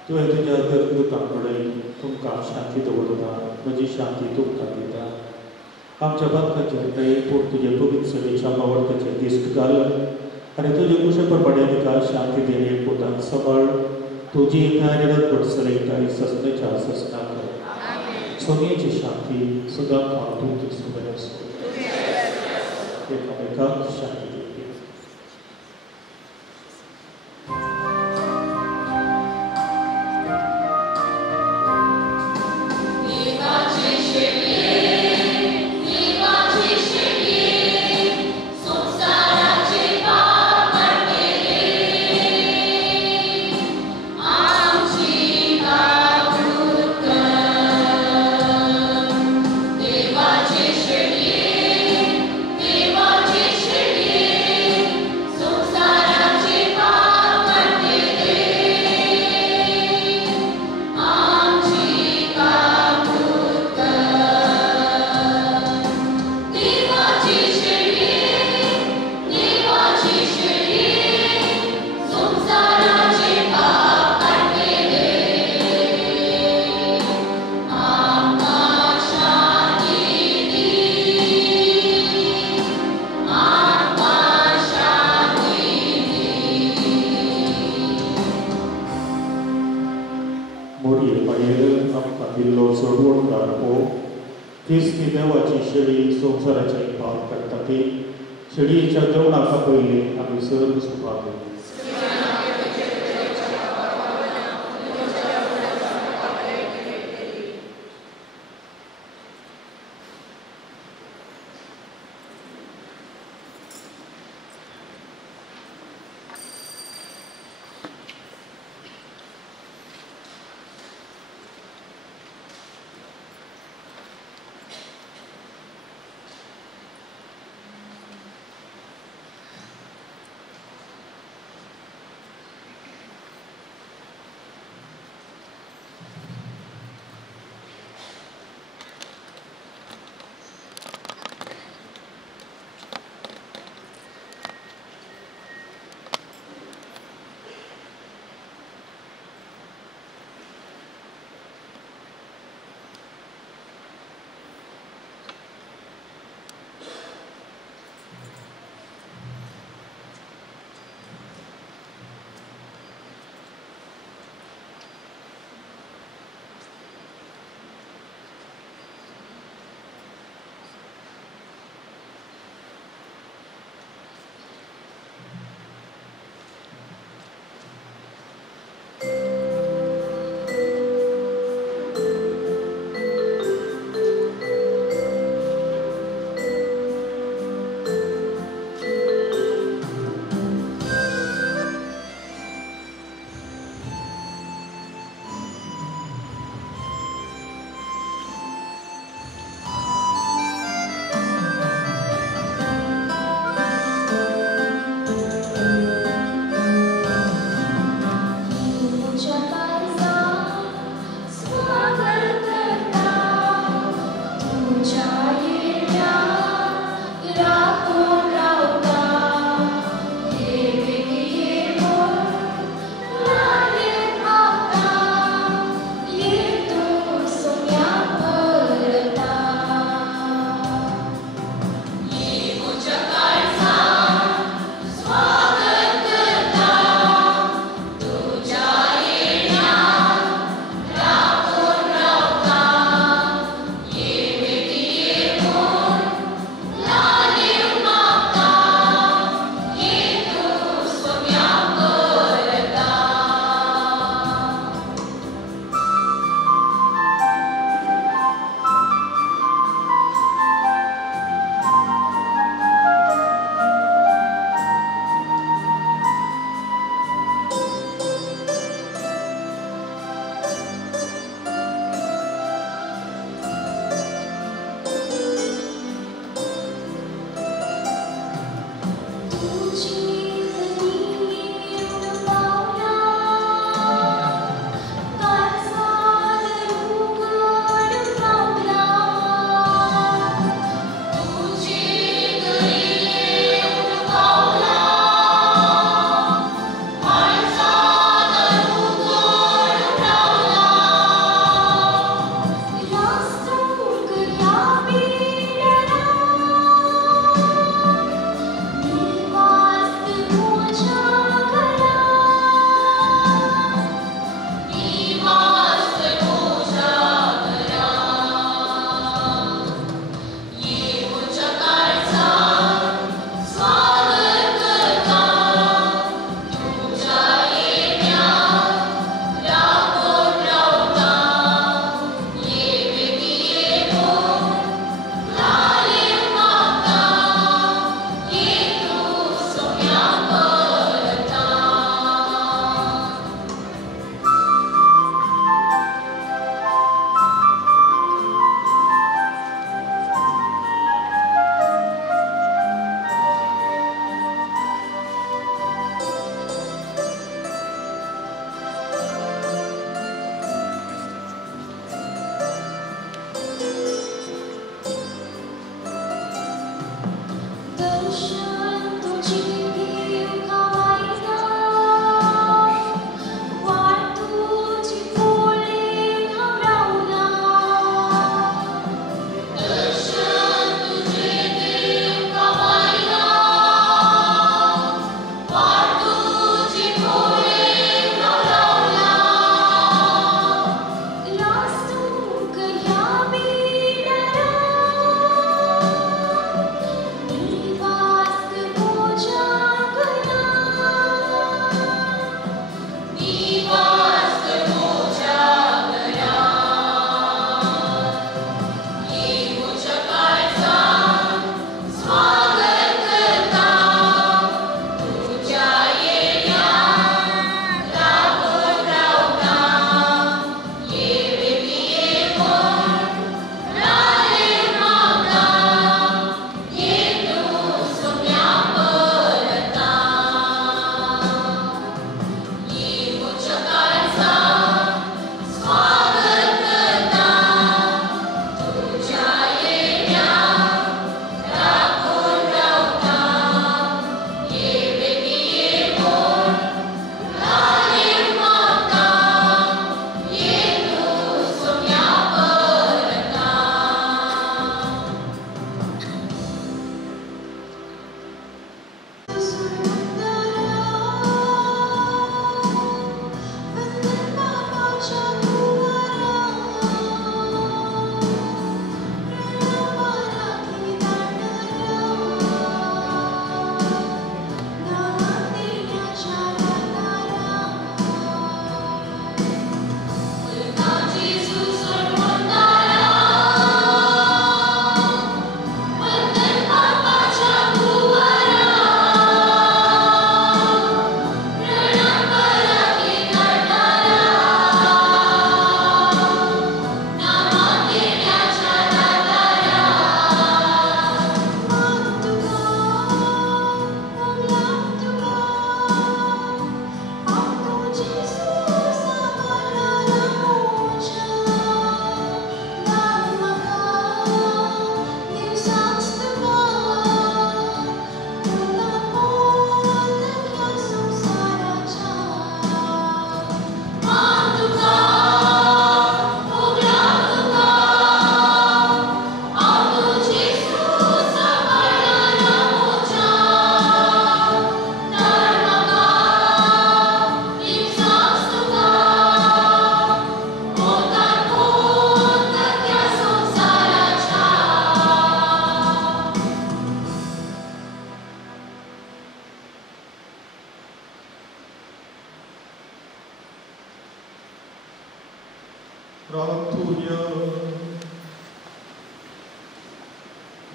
तुवें तुज्या दुतांकडे तुमकां शांती दवरता म्हजी शांती तुमकां दिता आमच्या बदकाचेर दयेपूर तुजे पवित्र सभेच्या आवडत्याचेर दिश्ट घाल आनी तुजे कुशे प्रमाणे तुका शांती देणे पोटान सांबाळ तुजी कार्यरत बडसलेकाय ससनेच्या ससना कर सोन्याची शांती सदां खावून तूं सुबेर आसूं एकामेकाक शांती ख्रिस्ती देवाची शेळी संवसाराचे पाप करता ती शेळयेच्या जेवणाका पयली आमी सर्व सुपाक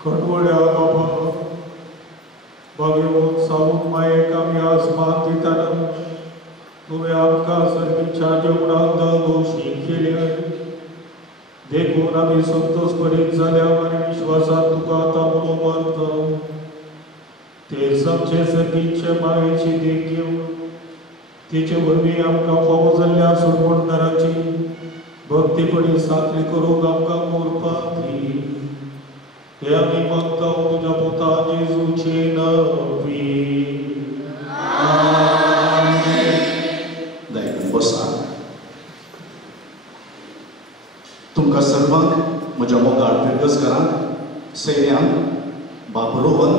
कडवड्या बाबा भगवंत सावून मायेक आमी आसमान दिताना तुवें आमकां सर्वीच्या जेवणाक दोशी केल्या देखून आमी संतोष भरीत जाल्या आनी विश्वासात तुका आतां म्हणून मानता तेच आमचे सर्वीचे मायेची देख घेवन तिचे वरवीं आमकां फावो जाल्ल्या सोडवणदाराची भक्तीपणी साजरी करूंक आमकां मोरपाक दी हे आमी मागता तुज्या पुता जेजूचे नांवी आमेन. बसा. तुमकां सर्वांक म्हज्या मोगाळ फिरगसकारांक सैन्यांक बाब रोहन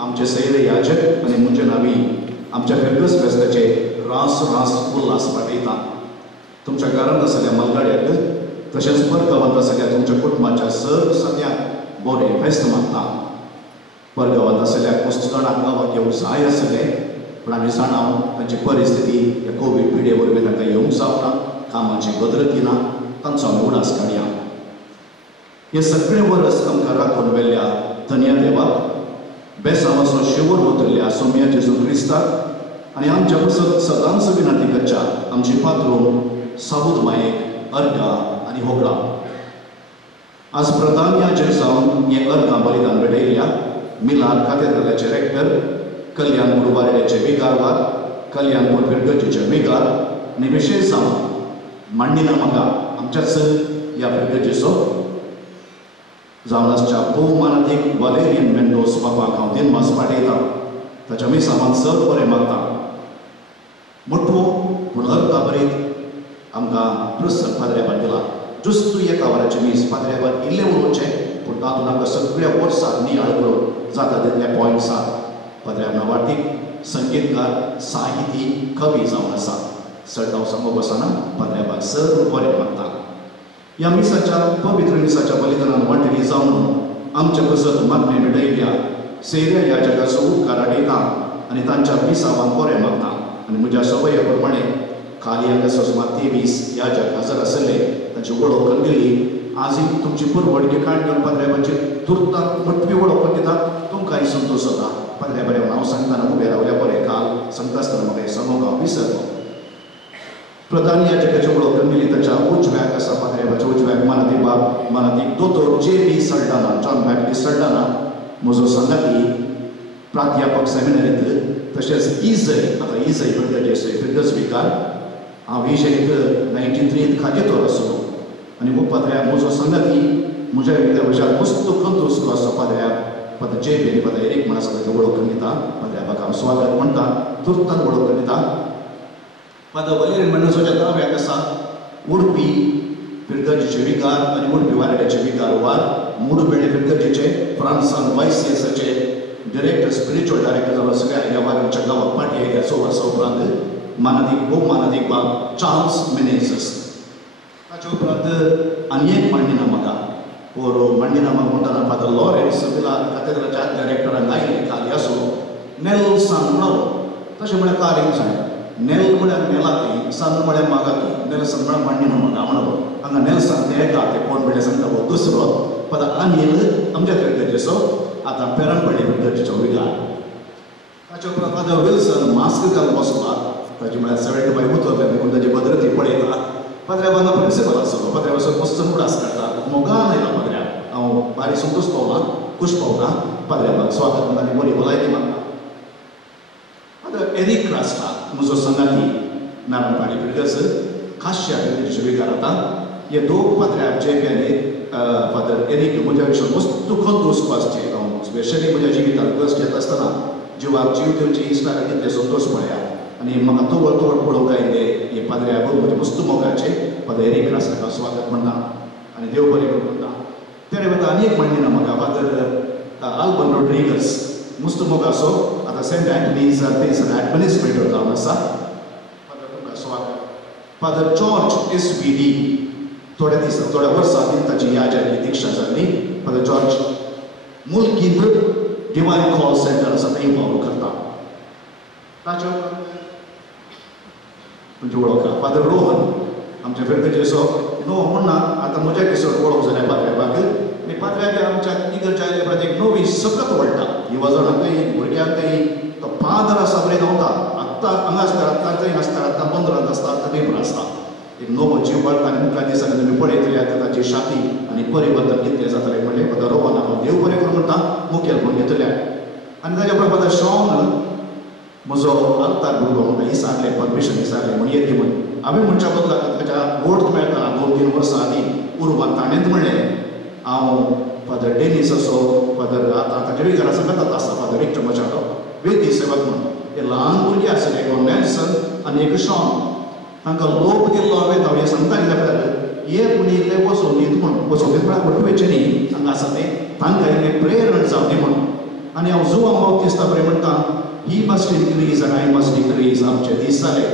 आमचे सैन्य याजक आनी म्हजे नांवी आमच्या फिरगस फेस्ताचे रास रास उल्हास पाठयता. तुमच्या घरांत आसल्या मलगाड्याक तशेंच परगांवांत आसल्या तुमच्या कुटुंबाच्या सगळ्यांक बरें फेस्त मागता. परगांवांत आसल्या कुस्त जाणांक गांवांत येवंक जाय आसले पूण आमी जाणाव तांची परिस्थिती ह्या कोवीड पिडे वरवीं तांकां येवंक जावना, कामाची बदरती ना, तांचो आमी उडास काडया. हे सगळे वर्स आमकां राखून व्हेल्ल्या धन्य देवाक बेसांवाचो शिवर उतरल्या सोम्या जेजू क्रिस्ताक आनी आमच्या बसत सदांच विनंती करच्या आमची पात्रूण साबूद मायेक अर्घा आनी होगळा. आज प्रधान याजक जावन हे अर्घां बलिदान भेटयल्या मिलाद कातेद्रलाचे रेक्टर, कल्याणपूर वारेड्याचे विगारवार, कल्याणपूर फिरगजीचे विगार आनी विशेश जावन मांडिना म्हाका आमच्याच ह्या फिरगजीचो जावन आसच्या भोवमानाधीक वालेरियन मेंडोस बापाक हांव दिनमास पाठयता. ताच्या मिसांवान सर बरें मागता. मोठो पूण अर्घा बरीत आमकां क्रिस्त पाद्र्याबान दिला. जुस्त एका वराचे मीस पाद्र्याबान इल्लें उलोवचें पूण तातूंत आमकां सगळ्या वर्साक नियाळ करून जाता तितले पॉयंट्स आसात. पाद्र्या नवार्थीक संगीतकार साहिती कवी जावन आसा. चड हांव सांगूंक वचना. पाद्र्याबान सर बरें मागता. ह्या मिसाच्या पवित्र मिसाच्या बलिदानान वांटेली जावन आमच्या कसत मागणे भेटयल्या सैर्या याजकाचो उपकार आडयता आनी तांच्या मिसावान बरें मागता. आनी म्हज्या सवये प्रमाणे खाली हांगा सुमार 23 याजक हजर आसले तांची वळख करून दिली. आजय तुमची पुरवडकी काण घेवन पाद्र्याबाची तुर्ताक मोठवी वळख करून दिता. तुमकांय संतोश जाता. पाद्र्याबाऱ्या हांव सांगतना उबें रावल्या बरें. काल सांगता आसतना म्हाका हें सांगूंक हांव विसरलो. प्रधान याजकाची वळख करून दिली. ताच्या उजव्याक आसा पाद्र्याबाच्या उजव्याक मानादीक बाब मानादीक दोतोर J.B. Saldanha, John Baptist Saldanha, म्हजो सांगाती प्राध्यापक सेमिनरींत, तशेंच इजय आतां इजय फिरगस विकार. हांव इजयत 93 खाजेतोर आसलो आनी हो पाद्र्या म्हजो सांगाती म्हज्या भितर मस्त कंदुस्को आसा पाद्र्याक. पाद्र J.B. आनी पाद्र एरिक म्हण आसा ताका वळख करून दिता. पाद्र्याबाक हांव स्वागत म्हणटा. तुर्तान वळख करून दिता. पाद्र वलेरियन मेंडोसाच्या दाव्याक आसा उडपी फिरगजीचे विकार आनी उडपी वारेड्याचे विकार वार. मुडबेळे फिरगजीचे फ्रांसान YCSचे डिरेक्टर स्पिरिच्युअल डायरेक्टर जालो. सगळ्या ह्या वारांच्या गांवाक पाटी आयल्या 6 वर्सां उपरांत मानादीक भोवमानादीक बाब चार्ल्स मेनेझस. ताचे उपरांत आनी एक मांडिना म्हाका वो मांडिना म्हाका म्हणटाना पाद्र लॉरेन्स मिलाद कातेद्रलाच्या डायरेक्टरान आयले खाली आसलो. नेल्सन म्हणलो तशें म्हळ्यार काल सांग नेल म्हळ्यार नेलाती, सन म्हळ्यार मागाती. नेल्सन म्हळ्यार मांडिना म्हाका म्हणलो हांगा नेल्सन ते एका ते कोण म्हणले सांगता हो दुसरो. पाद्र अनिल आमच्या फिरगजीचो आतां पेरांपडे फिरगजीचो विगार. ताचे उपरांत पाद्र विल्सन मास्क घालून बसला. ताचे म्हळ्यार 75 उतरले देखून ताची बदरती पळयता. पाद्र्याबान प्रिंसिपल आसलो. पाद्र्याबाचो मस्त उडास काडटा. मोगान आयला पाद्र्या. हांव बारीक संतोश पावला, खुश पावला. पाद्र्याबाक स्वागत म्हणटा आनी बरी भलायकी मागता. पाद्र एरिक क्रास्टा म्हजो संगाती नारायणपाडी फिरगस खाशा फिरगजीचे विकार आतां. हे दोग पाद्र्या J.B. आनी पाद्र एरिक म्हज्या विशयान मस्त कंदुस्को आसचे. हांव स्पेशली म्हज्या जिवितांत कश्ट येता आसतना जिवाक जीव दिवची इश्टाक कितले संतोश पळया आनी म्हाका तोवळ तोवळ पळोवंक आयिल्ले हे पाद्र्या म्हजे मस्त मोगाचे. पाद्र एरिक क्रास्टाक स्वागत म्हणटा आनी देव बरें करूं म्हणटा. तेणे वता आनी एक मांडिना म्हाका पाद्र आल्बन रोड्रिगस मस्त मोगाचो. आतां सेंट अँटनीज थंयसर एडमिनिस्ट्रेटर जावन आसा. पाद्र तुमकां स्वागत. पाद्र जॉर्ज SVD थोड्या दिसा थोड्या वर्सां ताची याजकी दिक्षा जाल्ली. Padu George मुल्कींत divine call centre आसा थंय पावलो करता. ताचे उपरांत तुमची वळख पाद्र रोहन आमच्या फिरगजीचो नो म्हणना. आतां म्हज्या दिसत वळख जाल्या पाद्र्याबाक आनी पाद्र्याक आमच्या इगर्ज आयले उपरांत एक नवी सकत वळटा युवजनांकय भुरग्यांकय तो पादर आसा बरें गावता आत्तां हांगा आसता आत्तां थंय आसता आत्तां पंदरांत आसता आत्तां पेपर आसता एक नवो जीव वळटा आनी मुखार दिसांनी तुमी पळयतले आतां ताची शाती आनी परिवर्तन कितलें जातलें म्हणलें पदा रोवन हांव देव बरें करूं म्हणटा मुखेलपण घेतल्या आनी ताच्या उपरांत पदा शॉन म्हजो आत्तार भुरगो म्हाका इसारलें परमिशन इसारलें म्हण येती म्हण हांवें म्हणच्या बदला ताच्या वोट मेळटा 2-3 वर्सां आदीं उर्वान ताणेंच म्हणलें हांव फादर डेनीस असो फादर आतां ताच्या घरा सगळ्यांत आसा फादर विक्टर मचाडो वेदी सेवक म्हणून ते ल्हान भुरगीं आशिल्ले एक नेल्सन आनी एक शॉन तांकां लोक दिल्लो हांवें सांगता कित्याक हे कोणी इल्ले वसोदीत म्हण वसोदीत म्हळ्यार वटुवेचें न्ही हांगा आसा तें तांकां इल्लें प्रेरण जावंदी म्हण आनी हांव जुवा बाप्तिस्त बरें म्हणटा ही मस्ट इनक्रीज आनी आय मस्ट डिक्रीज आमचे दीस जाले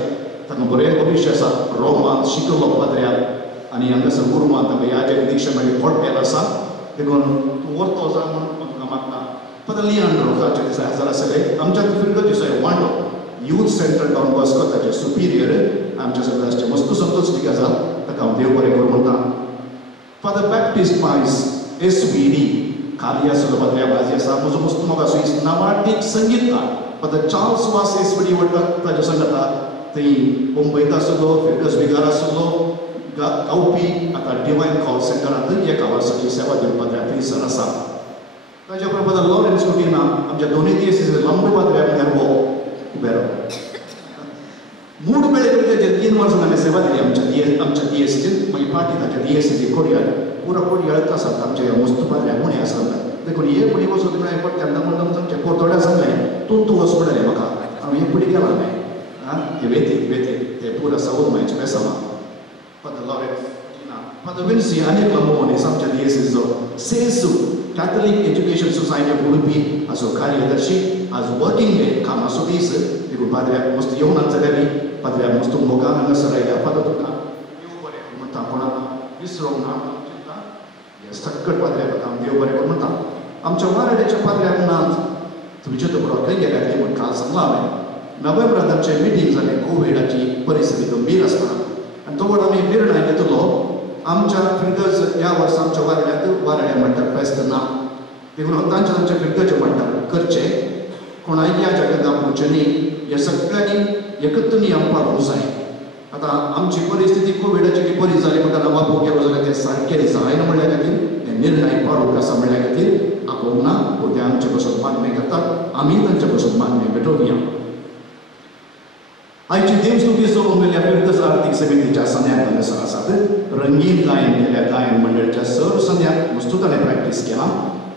ताका बरें भविश्य आसा रोमांत शिकलो पाद्र्याक आनी हांगासर उर्मांत ताका याचे दिक्षा मागीर पोट्टेल आसा देखून तूं व्हरतो जा म्हण म्हाका मागता पदा लियांड्रो ताचे दिसा हजार आसले आमच्या फिरगत दिसा वांटो यूथ सेंटर डॉन बॉस्को ताचे सुपिरियर आमच्या सगळ्यांचे मस्त संतोषी गजाल ताका हांव देव बरें करूं म्हणटा फादर बॅप्टिस्ट पायस SVD खाली आसलो पाद्र्या भाजी आसा म्हजो मस्त मोग आसा नावाडीक संगीतकार फादर चार्ल्स वास SVD वता ताचे संगता थंय मुंबयत आसलो फिरगस बिगार आसलो गावपी आतां डिवायन कॉल सेंटरांत 1 वर्साची सेवा दिवपाक पाद्र्या थंयसर आसा ताच्या उपरांत फादर लॉरेन्स कुटिना आमच्या दोनूय दिवस लांब पाद्र्या मेरवो उबेरो मूड बेळे करिता 3 वर्सां हांवें सेवा दिली आमच्या DSCन मागीर पार्टी ताच्या DSCची कोडयार पुरा कोडयार आसा आमच्या मस्त पाद्र्या कोणी आसा देखून हे पुडी वचून म्हळ्यार तेन्ना म्हणून तांचे कोतोड्या सांगलें तूं वच म्हणलें म्हाका हांव हे पुडी गेला न्हय आं ते वेते ते पुरा सावथ मायचे बेसामा फादर लॉरेन्स फादर विन्सी आनीक लांब मनीस आमच्या DSCचो सेसू Catholic education society of Udupi हाचो कार्यदर्शी आज वर्किंग डे कामाचो दीस देखून पाद्र्याक मस्त येवनात जाल्यार पाद्र्याक मस्त मोगान हांगासर आयल्या फादर तुका देव बरें म्हणटा कोणाक विसरूंक ना चिंता हे सक्कट पाद्र्याक हांव देव बरें करूं म्हणटा आमच्या वारड्याच्या पाद्र्याक नात तुमचे तो खंय गेल्यात ते म्हण काल सांगलां हांवें नोव्हेंबरांत आमचें मिटींग जालें कोविडाची परिस्थिती गंभीर आसतना आनी तो आमी निर्णय घेतलो आमच्या फिरगज ह्या वर्सा आमच्या वारड्याक म्हणटात फेस्त ना देखून तांचे फिरगचे म्हणटात करचे कोणाय या जगात आपोवचें न्ही हे सगळ्यांनी एकत्र नियम पाळूंक जाय आतां आमची परिस्थिती कोविडाची बरी जाली म्हणटा वापरूंक गेलो जाल्यार ते सारकें जायना म्हणल्या खातीर हे निर्णय पाळूंक आसा म्हणल्या खातीर आपोवंक ना पूण ते आमचे पासून मागणी करतात आमी तांचे पासून मागणी भेटोवया आयची देवस्तुती सोडून गेल्या फिरगस आर्थीक समितीच्या संध्याक हांगासर आसात रंगीन गायन केल्या गायन मंडळाच्या सर संध्याक मस्तुताने प्रॅक्टीस केला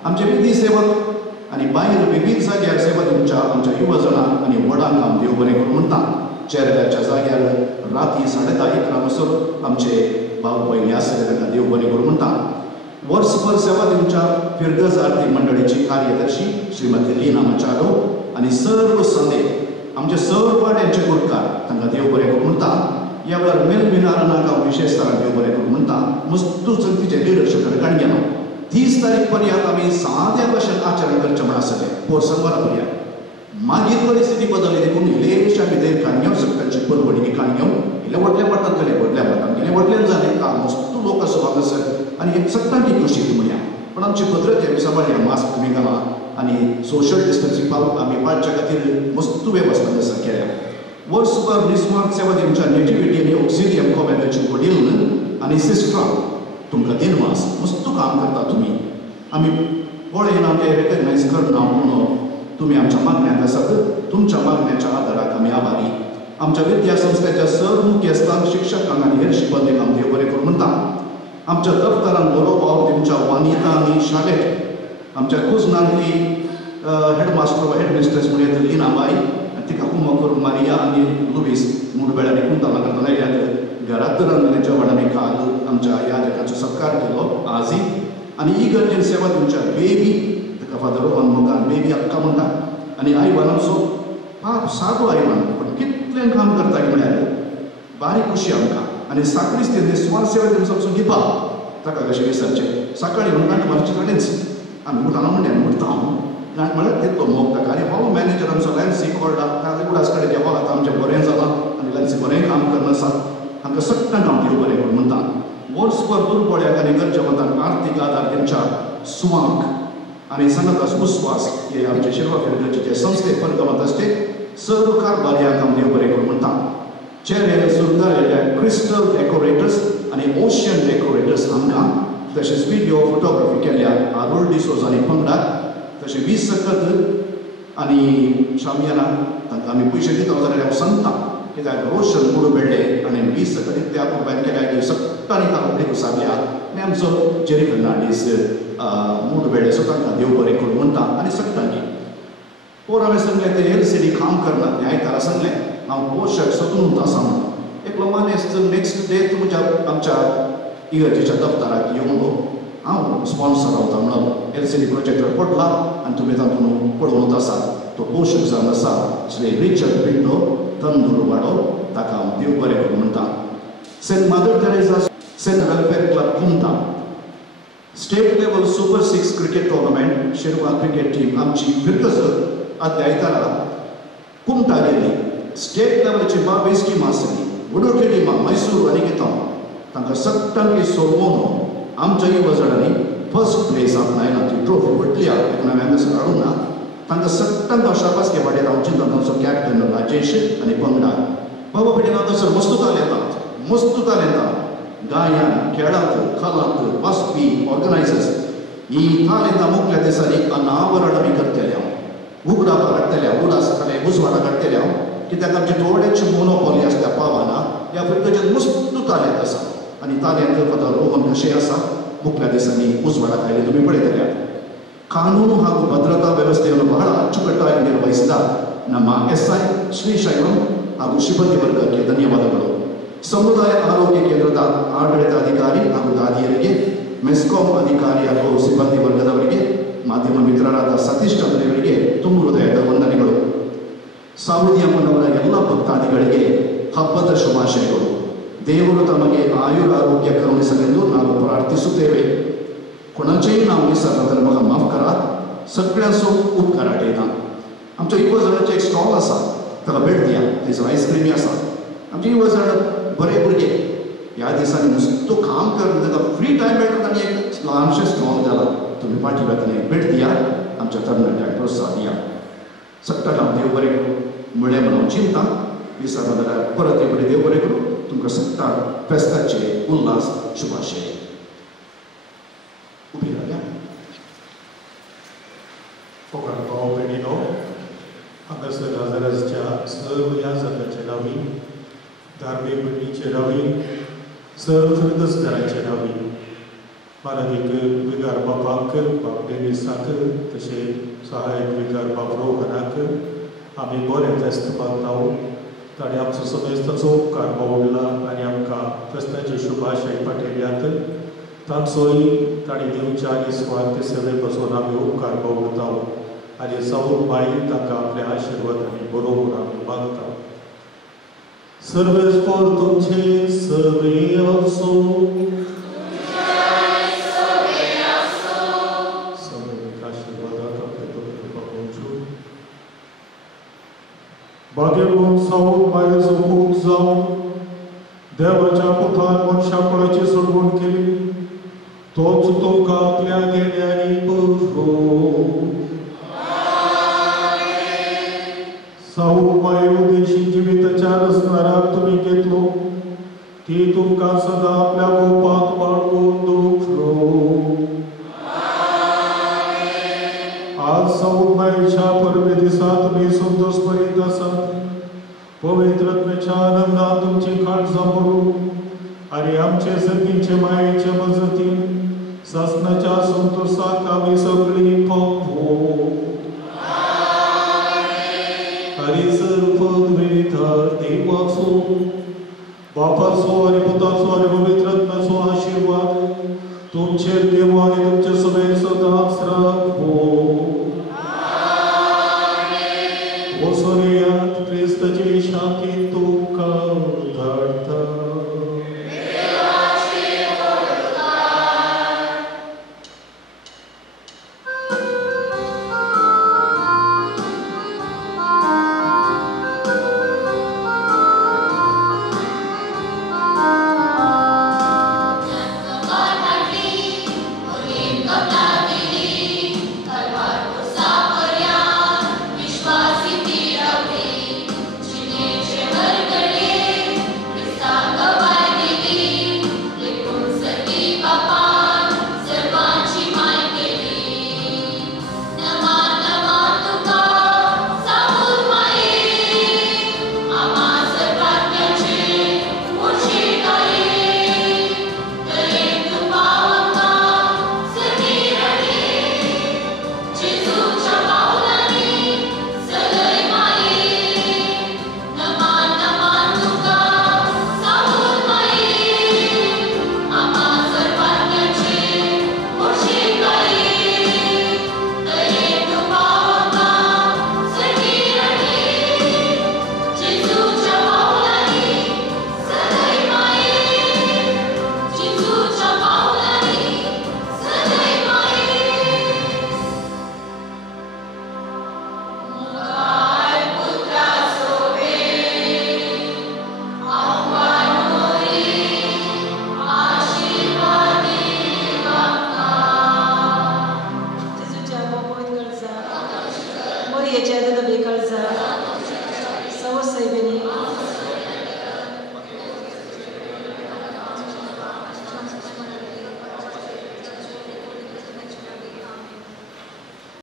आमचे विधी सेवक आनी भायर विविध जाग्यार सेवा दिवच्या आमच्या युवजनांक आनी व्हडांक हांव देव बरें करूं म्हणटा चेरगाच्या जाग्यार राती 10:30 म्हणसर आमचे भाव पयले आसले तांकां देव बरें करूं म्हणटा वर्सभर सेवा दिवच्या फिरगस आर्थीक मंडळीची कार्यदर्शी श्रीमती लीना मचाडो आनी सर्व संदे आमचे सर्व वाड्यांचे गुरकार तांकां देव बरें करूं म्हणटा ह्या वेळार मेलविनारांक हांव विशेश तरान देव बरें करूं म्हणटा मस्तू चलतीचे लिडरशिपान काणगेलो 30 तारीख पर्यंत आमी साद्या भशेन आचरण करचें म्हण आसलें पोरसंवरा पर्यंत मागीर परिस्थिती बदलली देखून इल्लेशा भितर काणयो सगळ्यांची परवडीची काणयो इल्ले व्हडल्या पडटात गेले व्हडल्या पडटात इल्ले व्हडल्यान जाले काल मस्तू लोक आसो हांगासर आनी एक सट्टांटी खुशी म्हणया पण आमची पद्दत आमी सांबाळ्ळ्या मास्क तुमी घाला आनी सोशल डिस्टन्सींग आमी पाळच्या खातीर मस्त वेवस्था हांगासर केल्या वर्सभर निस्वार्थ सेवा दिवच्या नेटिव्हिटी आनी ऑक्सिलियम कॉमेंटाची वडील आनी सिस्टरां तुमकां दिनवास मस्त काम करता तुमी आमी पळयन आमचे रेकग्नायज करना पूण तुमी आमच्या मागण्यांत आसात तुमच्या मागण्याच्या आदाराक आमी आभारी आमच्या विद्या संस्थेच्या सर्व मुखेस्तांक शिक्षकांक आनी हेर शिबंदीक हांव देव बरें करूं म्हणटा आमच्या दफ्तरान बरो वावर दिवच्या वानिता आनी शाळेक आमच्या कुजनांतली हेडमास्टर हेडमिस्ट्रेस म्हण येता लिना बाई तिका उमो करून मारिया आनी लुईस मुडबेळांनी कुंताला करताना येतात घरात रांदलेल्या जेवणांनी काल आमच्या ह्या जगाचो सत्कार केलो आजी आनी इगर्जेन सेवा दिवच्या बेबी ताका फादर रोहन मोगान बेबी अक्का म्हणटा आनी आयवान आमचो पाप सादो आयवान पूण कितलें काम करता म्हळ्यार बारीक खुशी आमकां आनी साकरिस्तीन निस्वार्थ सेवा दिवचो आमचो गिपा ताका कशें विसरचें सकाळी म्हणटा मातशें कडेच आमी उठाना म्हणलें म्हणटा हांव म्हळ्यार तितलो मोग ताका आनी हो मॅनेजर आमचो लॅन्सी कॉर्डा ताका उडास कडेन देवा आतां आमचें बरें जालां आनी लॅन्सी बरें काम करना आसा हांकां सट्टांक हांव देव बरें करूं म्हणटा वर्सभर दुर्बळ्याक आनी गरजेवंतांक आर्थीक आदार दिवच्या सुवांक आनी सांगातास उस्वास हे आमचे शिरवा फेडरेशनचे संस्थे परगमत असते सर्व कारभार्यांक हांव देव बरें करूं म्हणटा चेरे सुंदर क्रिस्टल डेकोरेटर्स आनी ओशियन डेकोरेटर्स हांकां तशेंच व्हिडिओ फोटोग्राफी केल्या आरोल डिसोजानी पंगडाक तशें 20 सकत आनी शामियाना तांकां आमी पयशे दिता जाल्यार हांव सांगता कित्याक रोशन मुडू बेळ्ळे आनी 20 सकत त्या कुरबान केल्या की सट्टांनी तांकां कडेन सांगल्या आनी आमचो जेरी फर्नांडीस मुडू बेळ्ळे सो तांकां देव बरें करूं म्हणटा आनी सट्टांनी पोर हांवें सांगलें ते एलसीडी काम करनात न्ही आयतारा सांगलें हांव पोशाक सतून आसा म्हणून एक मानेस्त नेक्स्ट डे तुमच्या आमच्या इगर्जेच्या दफ्तराक येवन हांव स्पॉन्सर रावता म्हणून एलसीडी प्रोजेक्टर पडला आनी तुमी तातूंत पळोवंत आसा तो पोशक जावन आसा श्री रिचर्ड पिंटो तंदूर वाडो ताका हांव देव बरें करूं म्हणटा saint mother Teresa saint welfare club Kumta state level super 6 cricket tournament Shirva cricket team आमची फिरकसर आयतारा कुमटा गेली स्टेट लेवलची 22 टिमां आसली वडोळकी टिमां मैसूर आनी कितां तांकां सट्टांकी सोडून आमच्या युवजणांनी फर्स्ट प्लेस आपणायला ती ट्रॉफी वटली एक नव्या हांगासर हाडूंक ना तांकां सट्टांक शाबासके वाटेर रावची तांचो कॅप्टन राजेश आनी पंगडा बाबा पिडेन हांगासर मस्त तालेंत गायन खेळांत कलांत वाचपी ऑर्गनायझर्स ही तालेंतां मुख्या दिसांनी अनावरण आमी करतले हांव उगडापा काडटले उलासतले उजवाडा काडटले हांव कित्याक आमचे थोडेशे मोनोपॉली आसता पावाना ह्या फिरकेचेर मस्त तालेंत आसा आनी तालेंत फादर रोहन कशें आसा मुख्या दिसांनी उजवाडा खायले तुमी पळयतले कानून ಹಾಗೂ ಭದ್ರತಾ ವ್ಯವಸ್ಥೆಯನ್ನು ಬಹಳ ಅಚ್ಚುಕಟ್ಟಾಗಿ ನಿರ್ವಹಿಸಿದ ನಮ್ಮ ಎಸ್ಐ ಶ್ರೀಶೈಲಂ ಹಾಗೂ ಸಿಬ್ಬಂದಿ ವರ್ಗಕ್ಕೆ ಧನ್ಯವಾದಗಳು ಸಮುದಾಯ ಆರೋಗ್ಯ ಕೇಂದ್ರದ ಆಡಳಿತಾಧಿಕಾರಿ ಹಾಗೂ ದಾದಿಯರಿಗೆ ಮೆಸ್ಕಾಂ ಅಧಿಕಾರಿ ಹಾಗೂ ಸಿಬ್ಬಂದಿ ವರ್ಗದವರಿಗೆ ಮಾಧ್ಯಮ ಮಿತ್ರರಾದ ಸತೀಶ್ ಚಂದ್ರವರಿಗೆ ತುಂಬ ಹೃದಯದ ವಂದನೆಗಳು ಸಾವುದಿ ಅಮ್ಮನವರ ಎಲ್ಲ ಭಕ್ತಾದಿಗಳಿಗೆ ಹಬ್ಬದ ಶುಭಾಶಯಗಳು ದೇವರು ತಮಗೆ ಆಯುರಾರೋಗ್ಯ ಕರುಣಿಸಲೆಂದು ನಾವು ಪ್ರಾರ್ಥಿಸುತ್ತೇವೆ कोणाचेही नाव विसरलं तर म्हाका माफ करात सगळ्यांचो उपकार आठयता आमच्या युवजणांचे एक स्टॉल आसा ताका भेट दिया थंयसर आयस्क्रीमी आसा आमचे युवजण बरे भुरगे ह्या दिसांनी नुसतो काम करता ताका फ्री टायम मेळटा आनी एक ल्हानशें स्टॉल जाला तुमी फाटीं वेतले भेट दिया आमच्या तरणाट्यांक प्रोत्साहन दिया सगळ्यांक हांव देव बरें करूं म्हळें म्हणून हांव चिंता विसरलो जाल्यार परत एक देव बरें करूं तुमकां सगळ्यांक फेस्ताचे उल्हास शुभाशय फकात भाव भयणीनो हांगासर हाजराच्या सर्व ह्या संघाचे नांवी धार्मीक भयणीचे नांवी सर्व फिरकसदारांचे नांवी माननीक विगार बापाक बाप डेनिसाक तशें सहायक विगार बाप रोहनाक आमी बरें फेस्त पावताव ताणें आमचो समेस्ताचो उपकार बावडला आनी आमकां फेस्ताचे शुभाशय पाठयल्यात तांचोय ताणें दिवच्या आनी स्वार्थ सेवे पासून आमी उपकार बावडताव आनी सावूर बाई तांकां आपल्या आशिर्वादांनी बरोबर आमी मागता सर्वेस फॉर तुमचे सर्वे असो सगळ्यांक आशिर्वादाक आपले कृपा पोवच्यो बागेवून सावूर बायेचो खूब जावन देवाच्या पुतान मनशा कोणाची सोडवण केली तोच तुमकां आपल्या गेड्यांनी बरो सावूर बाय उदेशी जिविताच्या रसणाराक तुमी घेतलो ती तुमकां सदां आपल्या गोपांत बाळगून दवरलो आज सावूर बायच्या परबे दिसा तुमी संतोश करीत आसात पवित्रत्वेच्या आनंदान तुमची खाट सांबाळून आनी आमचे सर्गींचे मायेचे मजतीन सासणाच्या संतोषाक आमी सगळीं पावो आनी सर्व द्वैतार देवाचो बापाचो आनी पुताचो आनी पवित्रत्वाचो आशिर्वाद तुमचेर देव आनी तुमचे सगळे सदांच रावो वसोरियांत क्रिस्ताची शांती तुमकां धाडटा मालिकेचे धबे